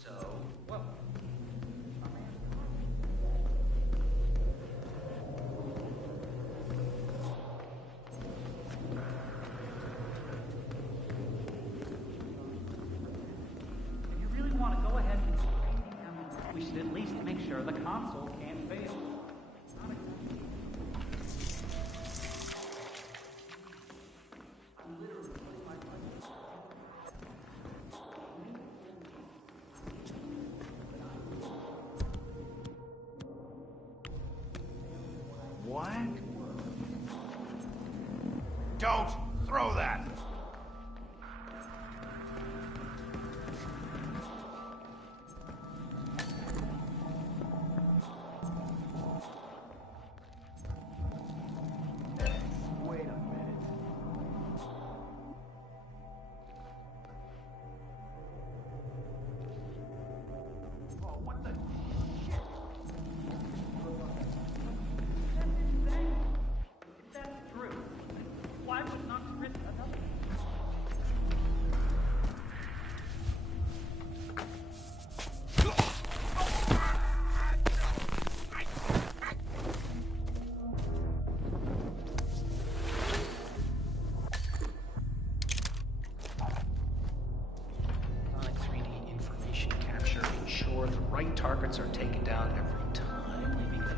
So, well. If you really want to go ahead and we should at least make sure the console can't fail. What? Don't throw that! Wait a minute. Oh, what the shit? If that's true, why would Knox risk another? Sonic 3D information capture. Ensure the right targets are taken down every time, leaving the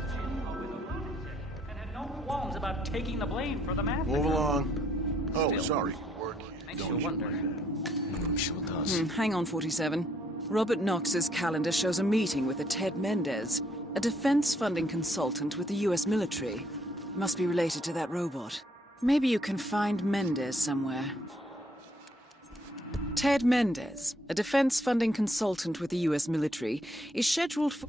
And had no qualms about taking the blame for the massacre. Move along. Oh, Still, sorry. makes you wonder. Sure does. Hang on, 47. Robert Knox's calendar shows a meeting with a Ted Mendez, a defense funding consultant with the US military. Must be related to that robot. Maybe you can find Mendez somewhere. Ted Mendez, a defense funding consultant with the US military, is scheduled for...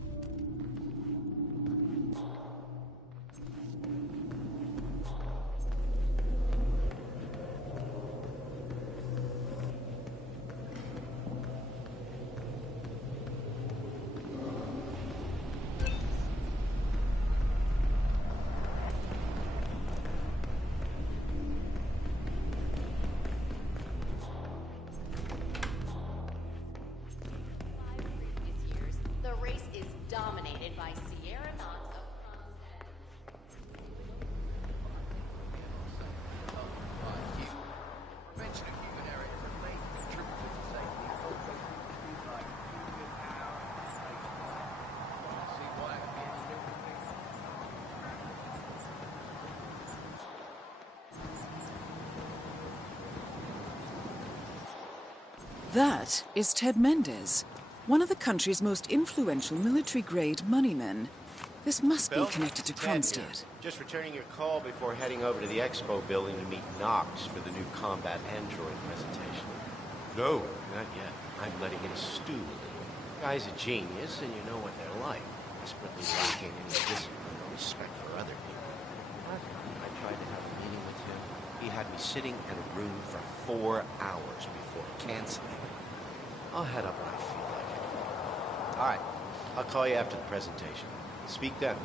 The race is dominated by Sierra Knox of Kronstadt. Prevention of human error is a major contributor to safety and also things like human power and safety. See why it would be any different thing? That is Ted Mendez, one of the country's most influential military-grade moneymen. This must be connected to Kronstadt. Just returning your call before heading over to the expo building to meet Knox for the new combat android presentation. No, not yet. I'm letting him stew a little. Guy's a genius, and you know what they're like. Desperately lacking any discipline or respect for other people. I tried to have a meeting with him. He had me sitting in a room for 4 hours before canceling. I'll head up when I feel like it. All right. I'll call you after the presentation. Speak then.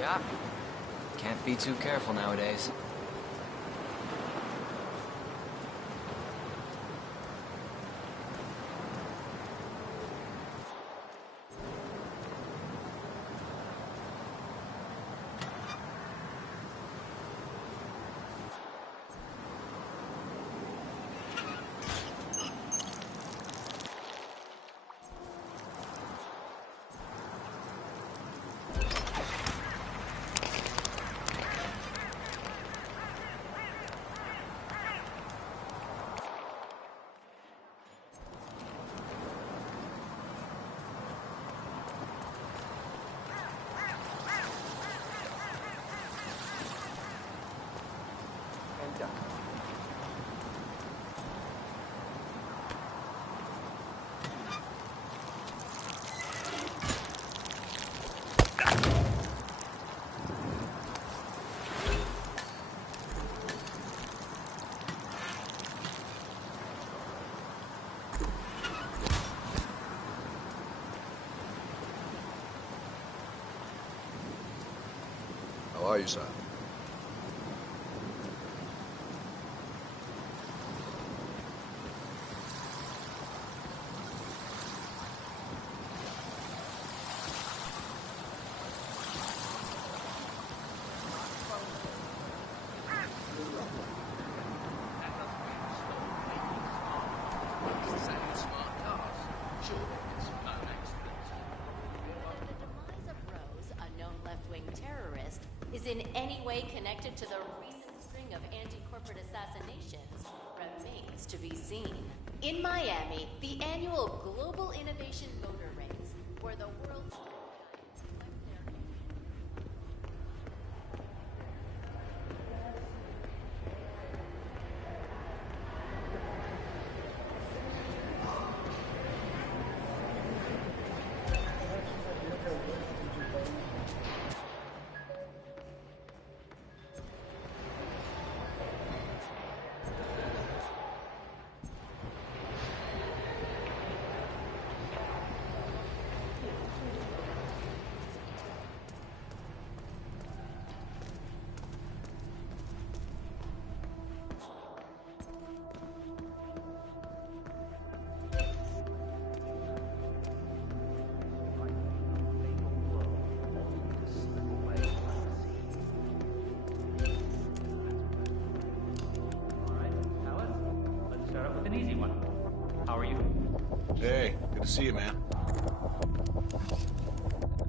Yeah. Can't be too careful nowadays. way connected to the recent string of anti-corporate assassinations remains to be seen. In Miami, the annual Global Innovation Motor Race, where the world's Hey, good to see you, man.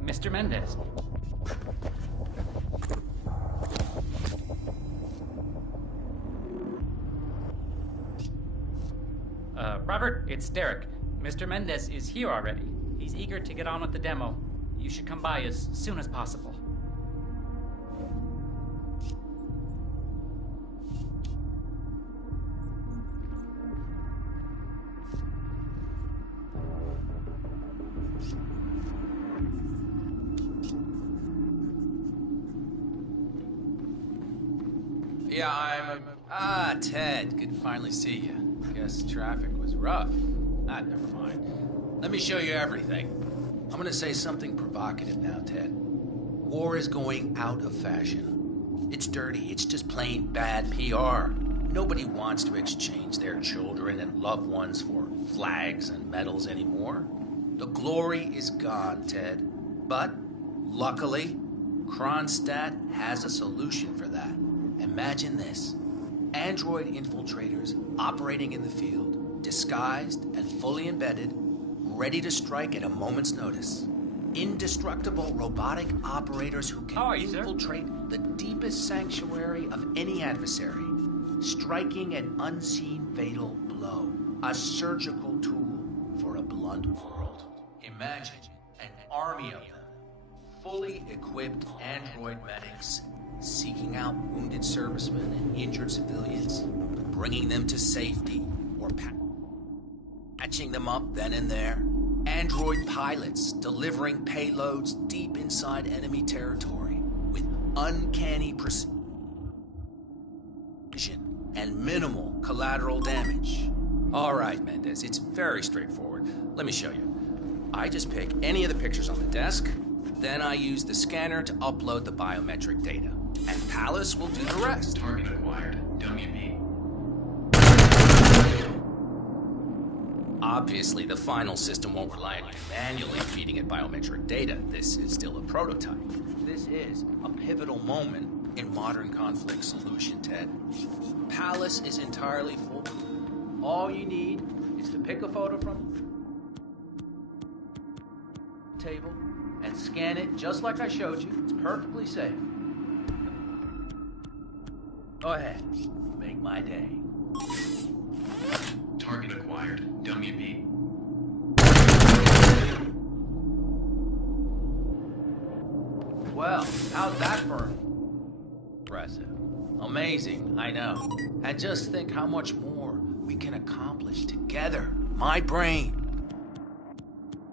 Mr. Mendez. Robert, it's Derek. Mr. Mendez is here already. He's eager to get on with the demo. You should come by as soon as possible. Yeah, Ted. Good to finally see you. Guess traffic was rough. Never mind. Let me show you everything. I'm gonna say something provocative now, Ted. War is going out of fashion. It's dirty. It's just plain bad PR. Nobody wants to exchange their children and loved ones for flags and medals anymore. The glory is gone, Ted. But, luckily, Kronstadt has a solution for that. Imagine this. Android infiltrators operating in the field, disguised and fully embedded, ready to strike at a moment's notice. Indestructible robotic operators who can infiltrate the deepest sanctuary of any adversary, striking an unseen fatal blow. A surgical tool for a blunt world. Imagine an army of them, fully equipped android medics, seeking out wounded servicemen and injured civilians, bringing them to safety, or patching them up then and there. Android pilots delivering payloads deep inside enemy territory with uncanny precision and minimal collateral damage. All right, Mendez, it's very straightforward. Let me show you. I just pick any of the pictures on the desk, then I use the scanner to upload the biometric data. And Palace will do the rest. Target acquired. WB. Obviously, the final system won't rely on you manually feeding it biometric data. This is still a prototype. This is a pivotal moment in modern conflict solution, Ted. Palace is entirely full. All you need is to pick a photo from the table and scan it just like I showed you. It's perfectly safe. Go ahead. Make my day. Target acquired. WB. Well, how's that for impressive? Amazing, I know. And just think how much more we can accomplish together. My brain.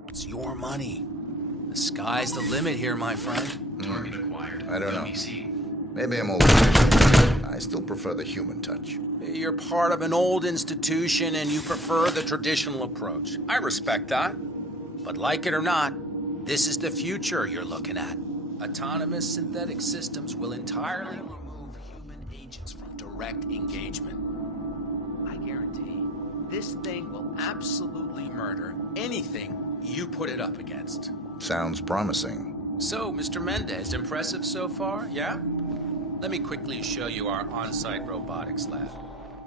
It's your money. The sky's the limit here, my friend. Target acquired. I don't know. WC. Maybe I'm old-fashioned. I still prefer the human touch. You're part of an old institution and you prefer the traditional approach. I respect that. But like it or not, this is the future you're looking at. Autonomous synthetic systems will entirely remove human agents from direct engagement. I guarantee this thing will absolutely murder anything you put it up against. Sounds promising. So, Mr. Mendez, impressive so far, yeah? Let me quickly show you our on-site robotics lab.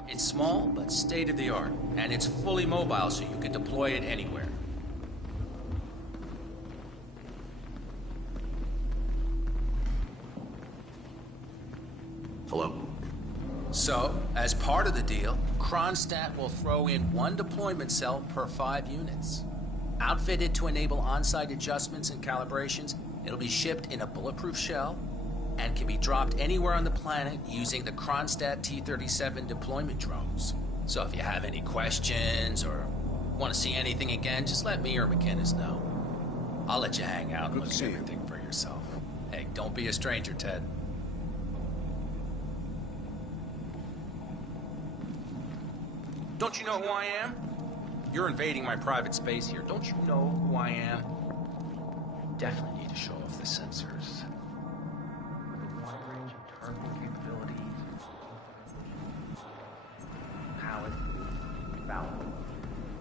It's small, but state-of-the-art, and it's fully mobile so you can deploy it anywhere. So, as part of the deal, Kronstadt will throw in 1 deployment cell per 5 units. Outfitted to enable on-site adjustments and calibrations, it'll be shipped in a bulletproof shell and can be dropped anywhere on the planet using the Kronstadt T-37 deployment drones. So if you have any questions or want to see anything again, just let me or McInnes know. I'll let you hang out and look at everything for yourself. Hey, don't be a stranger, Ted. Don't you know who I am? You're invading my private space here. Don't you know who I am? Definitely need to show off the sensors. With a wide range of targeting capabilities, Palette, Valve.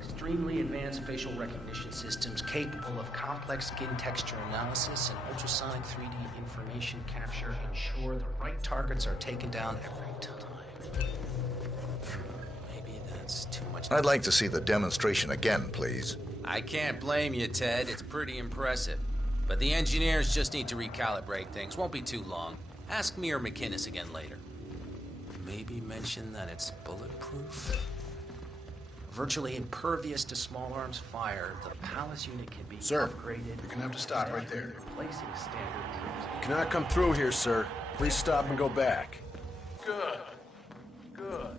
Extremely advanced facial recognition systems capable of complex skin texture analysis and ultrasonic 3D information capture ensure the right targets are taken down every time. Maybe that's too much. I'd like to see the demonstration again, please. I can't blame you, Ted. It's pretty impressive. But the engineers just need to recalibrate things. Won't be too long. Ask me or McInnes again later. Maybe mention that it's bulletproof. Virtually impervious to small arms fire, the Palace unit can be upgraded. You're gonna have to stop right there. Replacing standard troops. You cannot come through here, sir. Please stop and go back. Good. Good.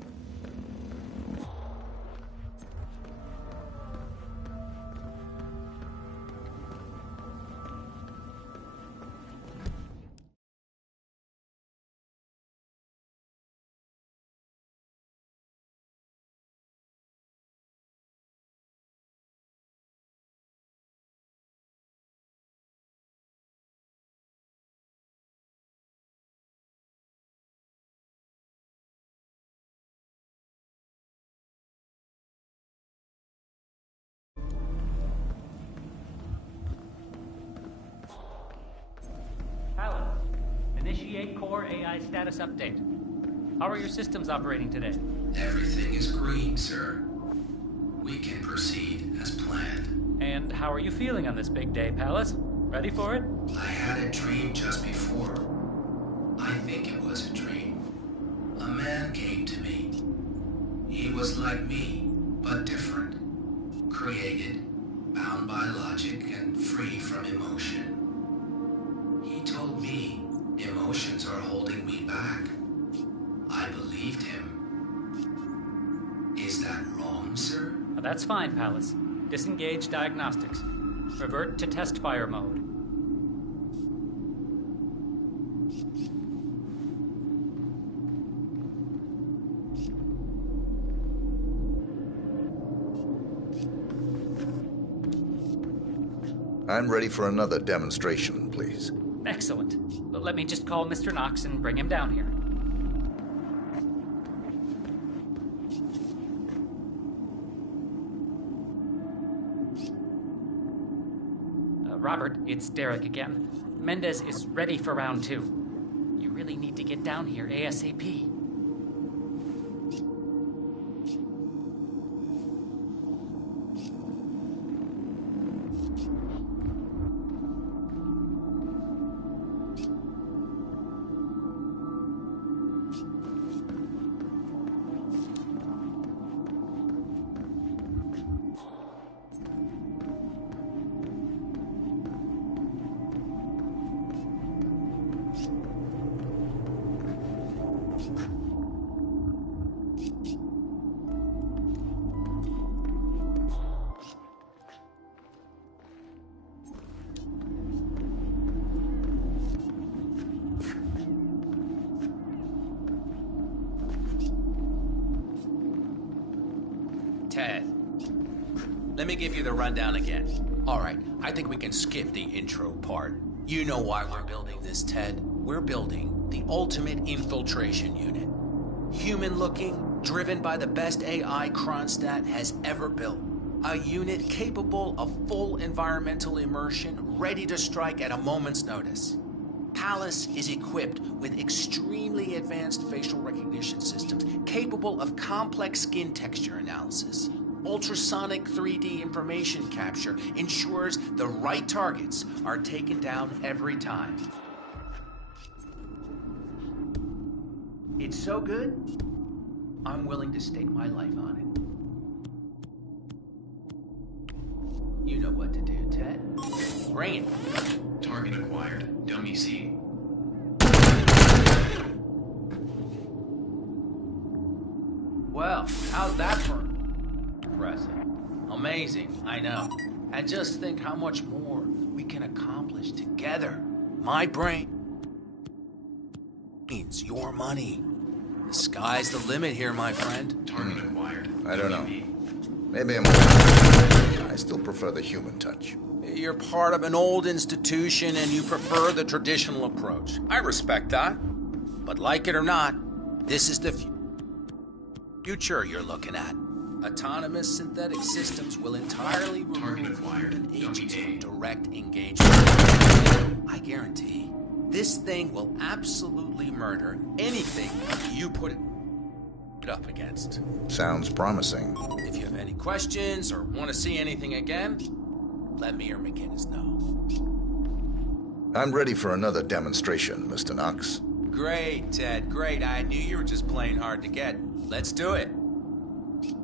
Palace, initiate core AI status update. How are your systems operating today? Everything is green, sir. We can proceed as planned. And how are you feeling on this big day, Palace? Ready for it? I had a dream just before. I think it was a dream. A man came to me. He was like me, but different. Created, bound by logic, and free from emotion. He told me emotions are holding me back. I believed him. Is that wrong, sir? That's fine, Palace. Disengage diagnostics. Revert to test fire mode. I'm ready for another demonstration, please. Excellent. But let me just call Mr. Knox and bring him down here. Robert, it's Derek again. Mendez is ready for round 2. You really need to get down here ASAP. Ted, let me give you the rundown again. All right, I think we can skip the intro part. You know why we're building this, Ted. We're building the ultimate infiltration unit. Human-looking, driven by the best AI Kronstadt has ever built. A unit capable of full environmental immersion, ready to strike at a moment's notice. Palace is equipped with extremely advanced facial recognition systems capable of complex skin texture analysis. Ultrasonic 3D information capture ensures the right targets are taken down every time. It's so good, I'm willing to stake my life on it. You know what to do, Ted. Bring it. Target acquired. Dummy C. Well, how's that for impressive? Amazing, I know. And just think how much more we can accomplish together. My brain means your money. The sky's the limit here, my friend. Target acquired. I don't know. Maybe I'm... I still prefer the human touch. You're part of an old institution and you prefer the traditional approach. I respect that. But like it or not, this is the future you're looking at. Autonomous synthetic systems will entirely remove human agents from direct engagement. I guarantee this thing will absolutely murder anything you put it up against. Sounds promising. If you have any questions or want to see anything again, let me or McGinnis know. I'm ready for another demonstration, Mr. Knox. Great, Ted, great. I knew you were just playing hard to get. Let's do it.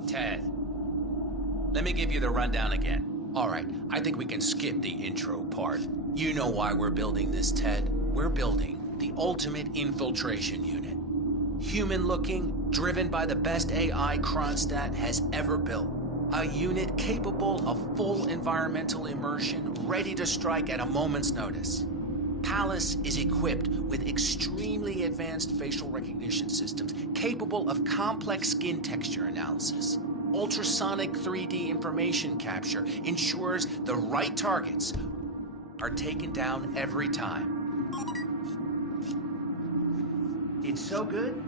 Ted, let me give you the rundown again. All right, I think we can skip the intro part. You know why we're building this, Ted. We're building the ultimate infiltration unit. Human-looking, driven by the best AI Kronstadt has ever built. A unit capable of full environmental immersion, ready to strike at a moment's notice. Palace is equipped with extremely advanced facial recognition systems capable of complex skin texture analysis. Ultrasonic 3D information capture ensures the right targets are taken down every time. It's so good,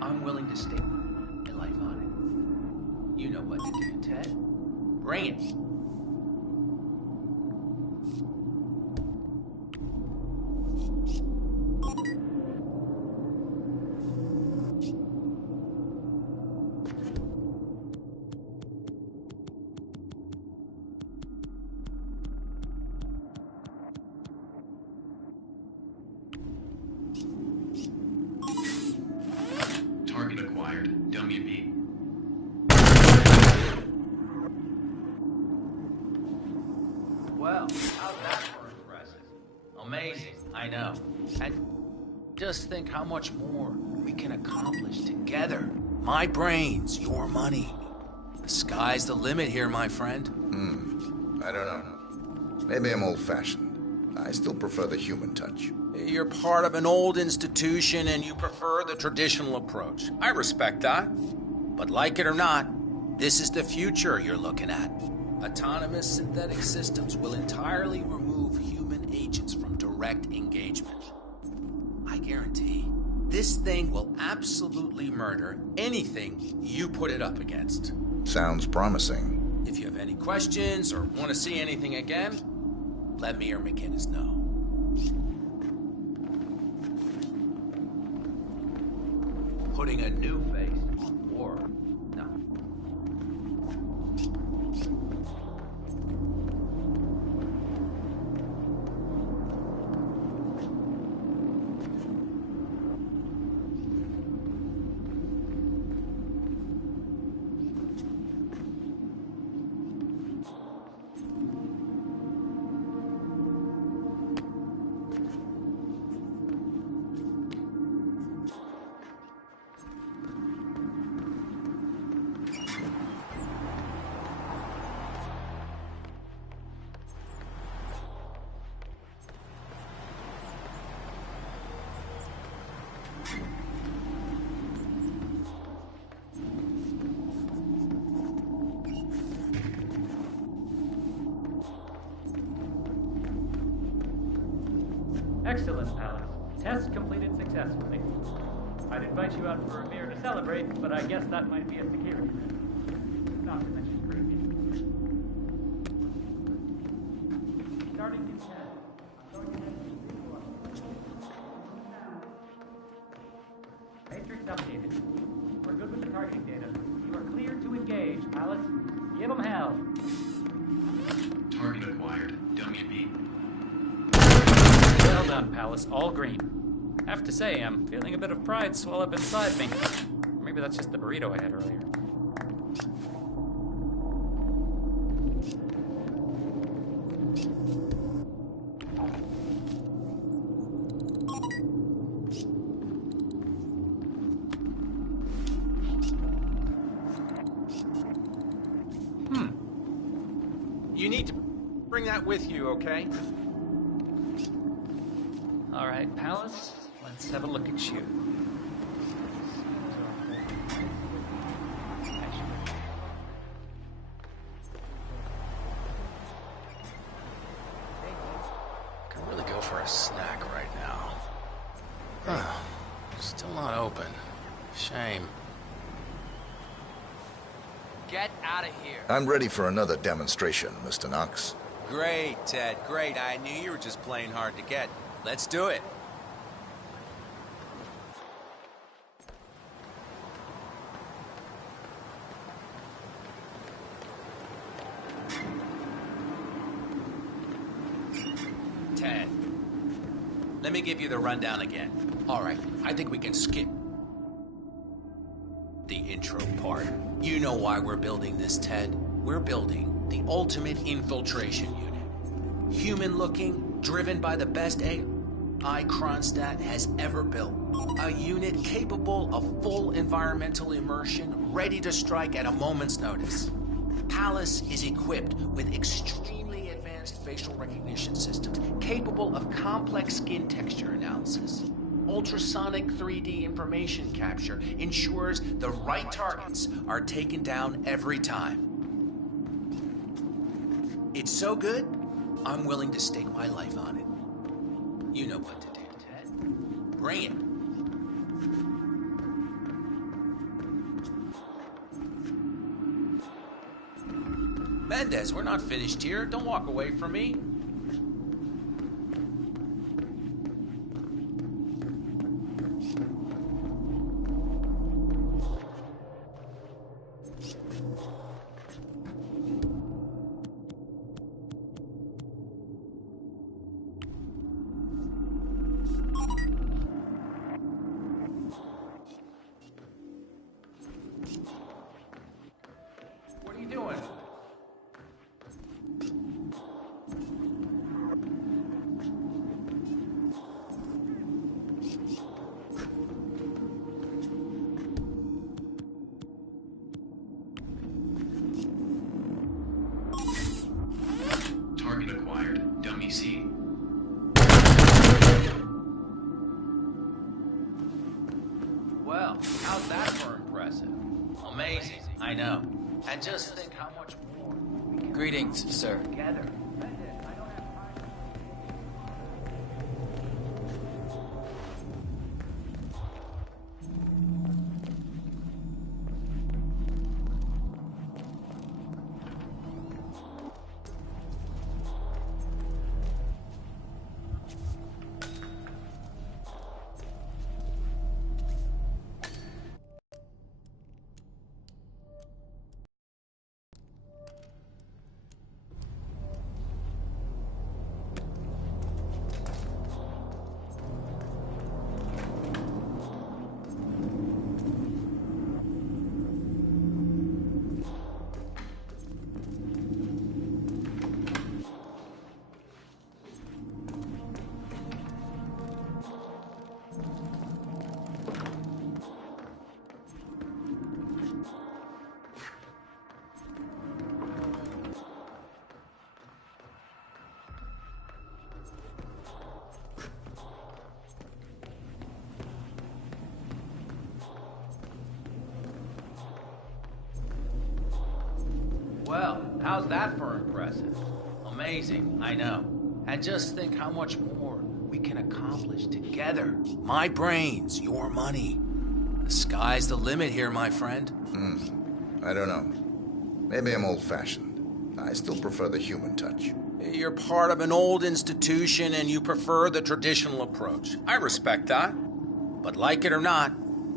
I'm willing to stake my life on it. You know what to do, Ted. Bring it. Target acquired. Dummy B. Well, how's that for impressive? Amazing, I know. And just think how much more we can accomplish together. My brains, your money. The sky's the limit here, my friend. I don't know. Maybe I'm old-fashioned. I still prefer the human touch. You're part of an old institution and you prefer the traditional approach. I respect that. But like it or not, this is the future you're looking at. Autonomous synthetic systems will entirely remove human agents from direct engagement. I guarantee this thing will absolutely murder anything you put it up against. Sounds promising. If you have any questions or want to see anything again, let me or McGinnis know. Putting a new face on war. No. Excellent, Alice. Test completed successfully. I'd invite you out for a beer to celebrate, but I guess that might be a security risk. Not to mention creepy. Starting in 10. Matrix updated. We're good with the targeting data. You are cleared to engage, Alice. Give them hell. Target acquired. Dummy B. Well done, Palace. All green. Have to say, I'm feeling a bit of pride swell up inside me. Maybe Maybe that's just the burrito I had earlier. You need to bring that with you, okay? All right, Palace, let's have a look at you. Could really go for a snack right now. Huh. Still not open. Shame. Get out of here. I'm ready for another demonstration, Mr. Knox. Great, Ted, great. I knew you were just playing hard to get. Let's do it. Ted, let me give you the rundown again. All right, I think we can skip the intro part. You know why we're building this, Ted. We're building the ultimate infiltration unit. Human-looking, driven by the best AI Kronstadt has ever built. A unit capable of full environmental immersion, ready to strike at a moment's notice. Palace is equipped with extremely advanced facial recognition systems, capable of complex skin texture analysis. Ultrasonic 3D information capture ensures the right targets are taken down every time. It's so good, I'm willing to stake my life on it. You know what to do, Ted. Bring it. Mendez, we're not finished here. Don't walk away from me. What are you doing? Target acquired. Dummy C. Well, how's that for impressive? Amazing, I know. And just think how much more we can Greetings, sir. together. Well, how's that for impressive? Amazing, I know. And just think how much more we can accomplish together. My brains, your money. The sky's the limit here, my friend. I don't know. Maybe I'm old-fashioned. I still prefer the human touch. You're part of an old institution and you prefer the traditional approach. I respect that. But like it or not,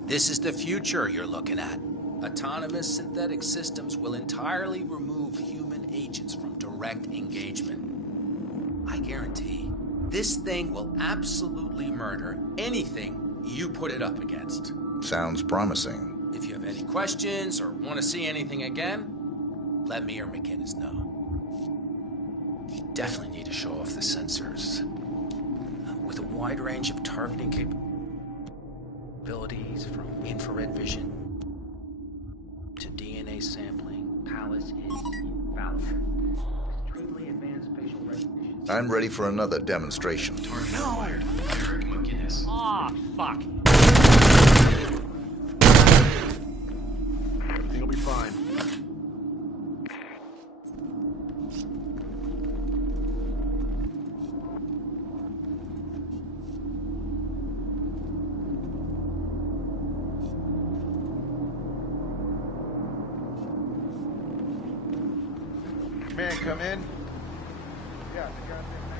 this is the future you're looking at. Autonomous synthetic systems will entirely remove human agents from direct engagement. I guarantee this thing will absolutely murder anything you put it up against. Sounds promising. If you have any questions or want to see anything again, let me or McInnes know. You definitely need to show off the sensors. With a wide range of targeting capabilities, from infrared vision to DNA sampling, Palace is infallible. Extremely advanced facial recognition. I'm ready for another demonstration. Target acquired. Eric McGinnis. Aw, fuck. Everything will be fine. Man, come in. Yeah, the goddamn man.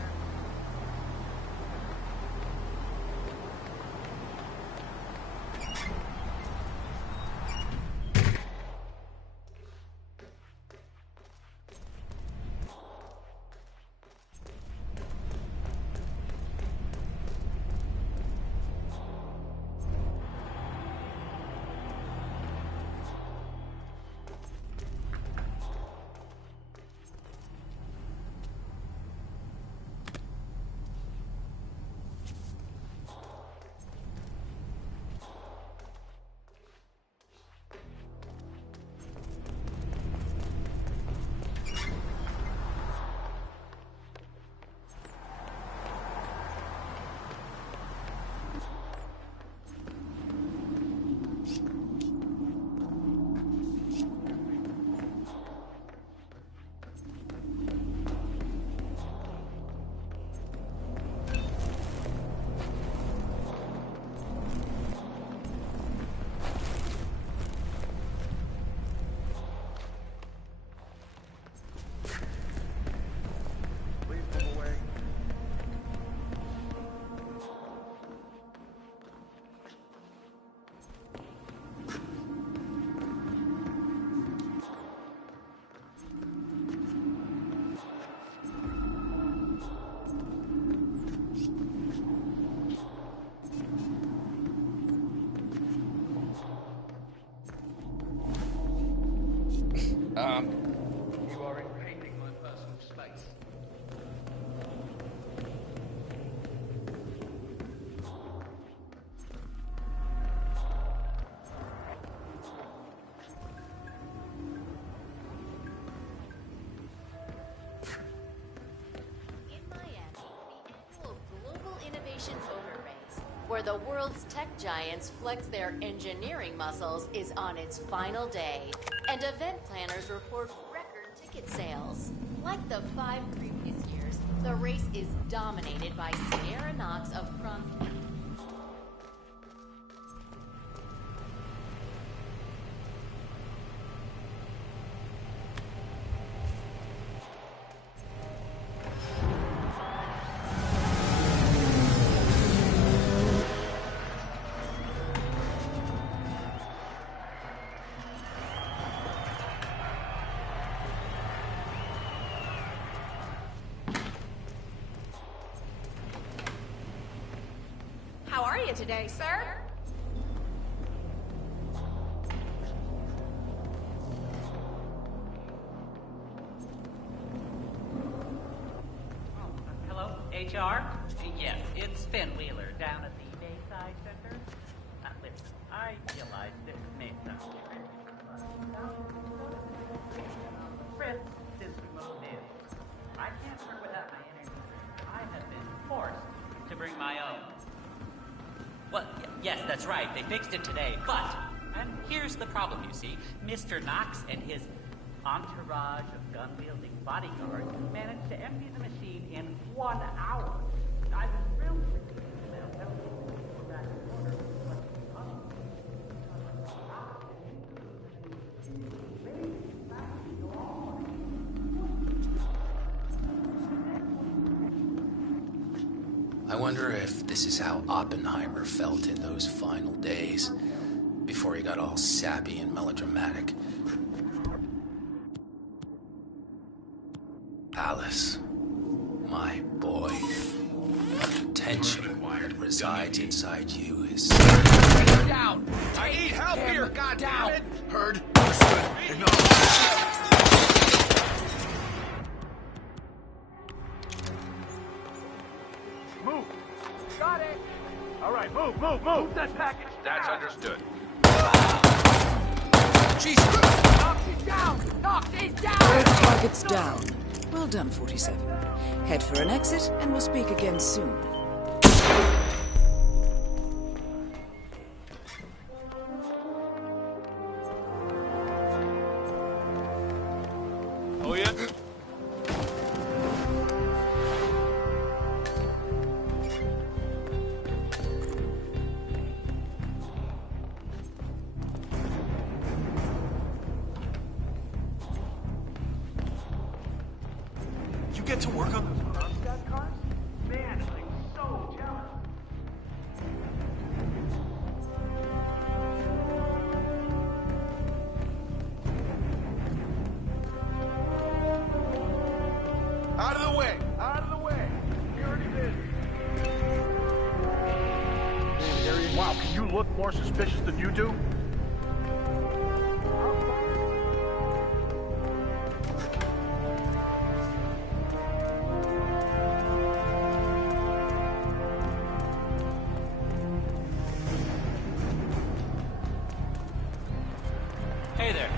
You are invading my personal space. In Miami, the annual Global Innovation Motor Race, where the world's tech giants flex their engineering muscles, is on its final day, and event planners report record ticket sales. Like the 5 previous years, the race is dominated by Sierra Knox of Cross. How are you today, sir? Hello, HR? Yes, it's Finn Wheeler down at the Bayside Center. Listen, I realize this may sound trivial, but Fritz is remote in. I can't work without my energy. I have been forced to bring my own. Well, yes, that's right. They fixed it today, but, and here's the problem, you see. Mr. Knox and his entourage of gun-wielding bodyguards managed to empty the machine in 1 hour. I was thrilled to receive an email telling me to go back to order, I wonder if this is how Oppenheimer felt in those final days, before he got all sappy and melodramatic. Alice, my boy, the potential that resides inside you is place. Down! I need help here, goddammit! Heard. Understood. Acknowledged. Move! Got it. All right, move! Move that package! That's understood. Jesus! Knock it down. Knock these down. Both targets down. Well done, 47. Head for an exit, and we'll speak again soon. Oh, yeah? You get to work on those Comstat cars? Man, I'm so jealous. Out of the way! Out of the way! Security business. Wow, can you look more suspicious than you do? Hey there.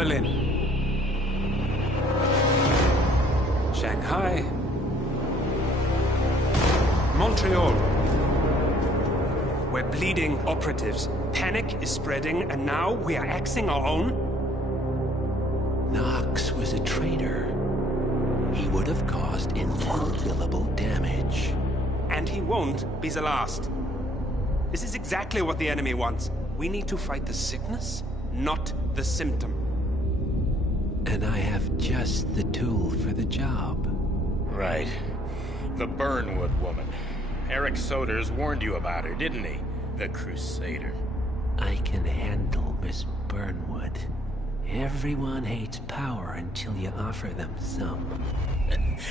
Berlin. Shanghai. Montreal. We're bleeding operatives. Panic is spreading, and now we are axing our own? Knox was a traitor. He would have caused incalculable damage. And he won't be the last. This is exactly what the enemy wants. We need to fight the sickness, not the symptom. And I have just the tool for the job. Right. The Burnwood woman. Eric Soders warned you about her, didn't he? The Crusader. I can handle Miss Burnwood. Everyone hates power until you offer them some.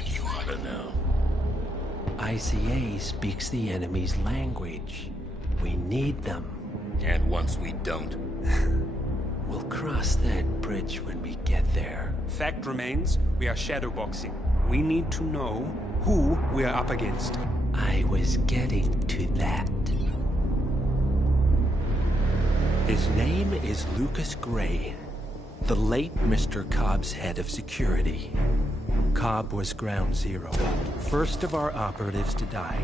You ought to know. ICA speaks the enemy's language. We need them. And once we don't? We'll cross that bridge when we get there. Fact remains, we are shadowboxing. We need to know who we are up against. I was getting to that. His name is Lucas Gray, the late Mr. Cobb's head of security. Cobb was ground zero, first of our operatives to die.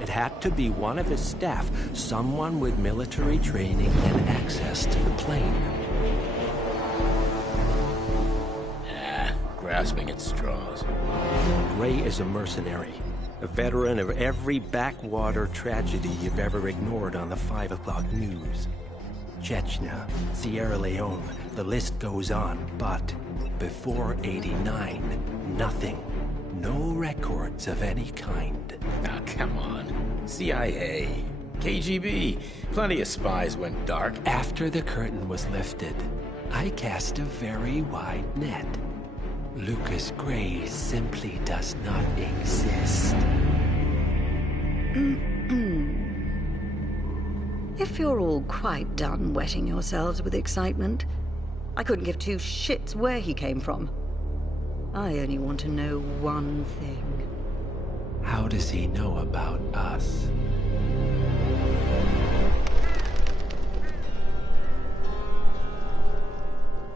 It had to be one of his staff, someone with military training and access to the plane. Grasping at straws. Gray is a mercenary, a veteran of every backwater tragedy you've ever ignored on the 5 o'clock news. Chechnya, Sierra Leone, the list goes on, but before '89, nothing. No records of any kind. Ah, come on. CIA, KGB, plenty of spies went dark. After the curtain was lifted, I cast a very wide net. Lucas Gray simply does not exist. If you're all quite done wetting yourselves with excitement, I couldn't give two shits where he came from. I only want to know one thing. How does he know about us?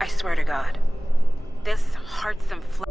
I swear to God, this hearts and flames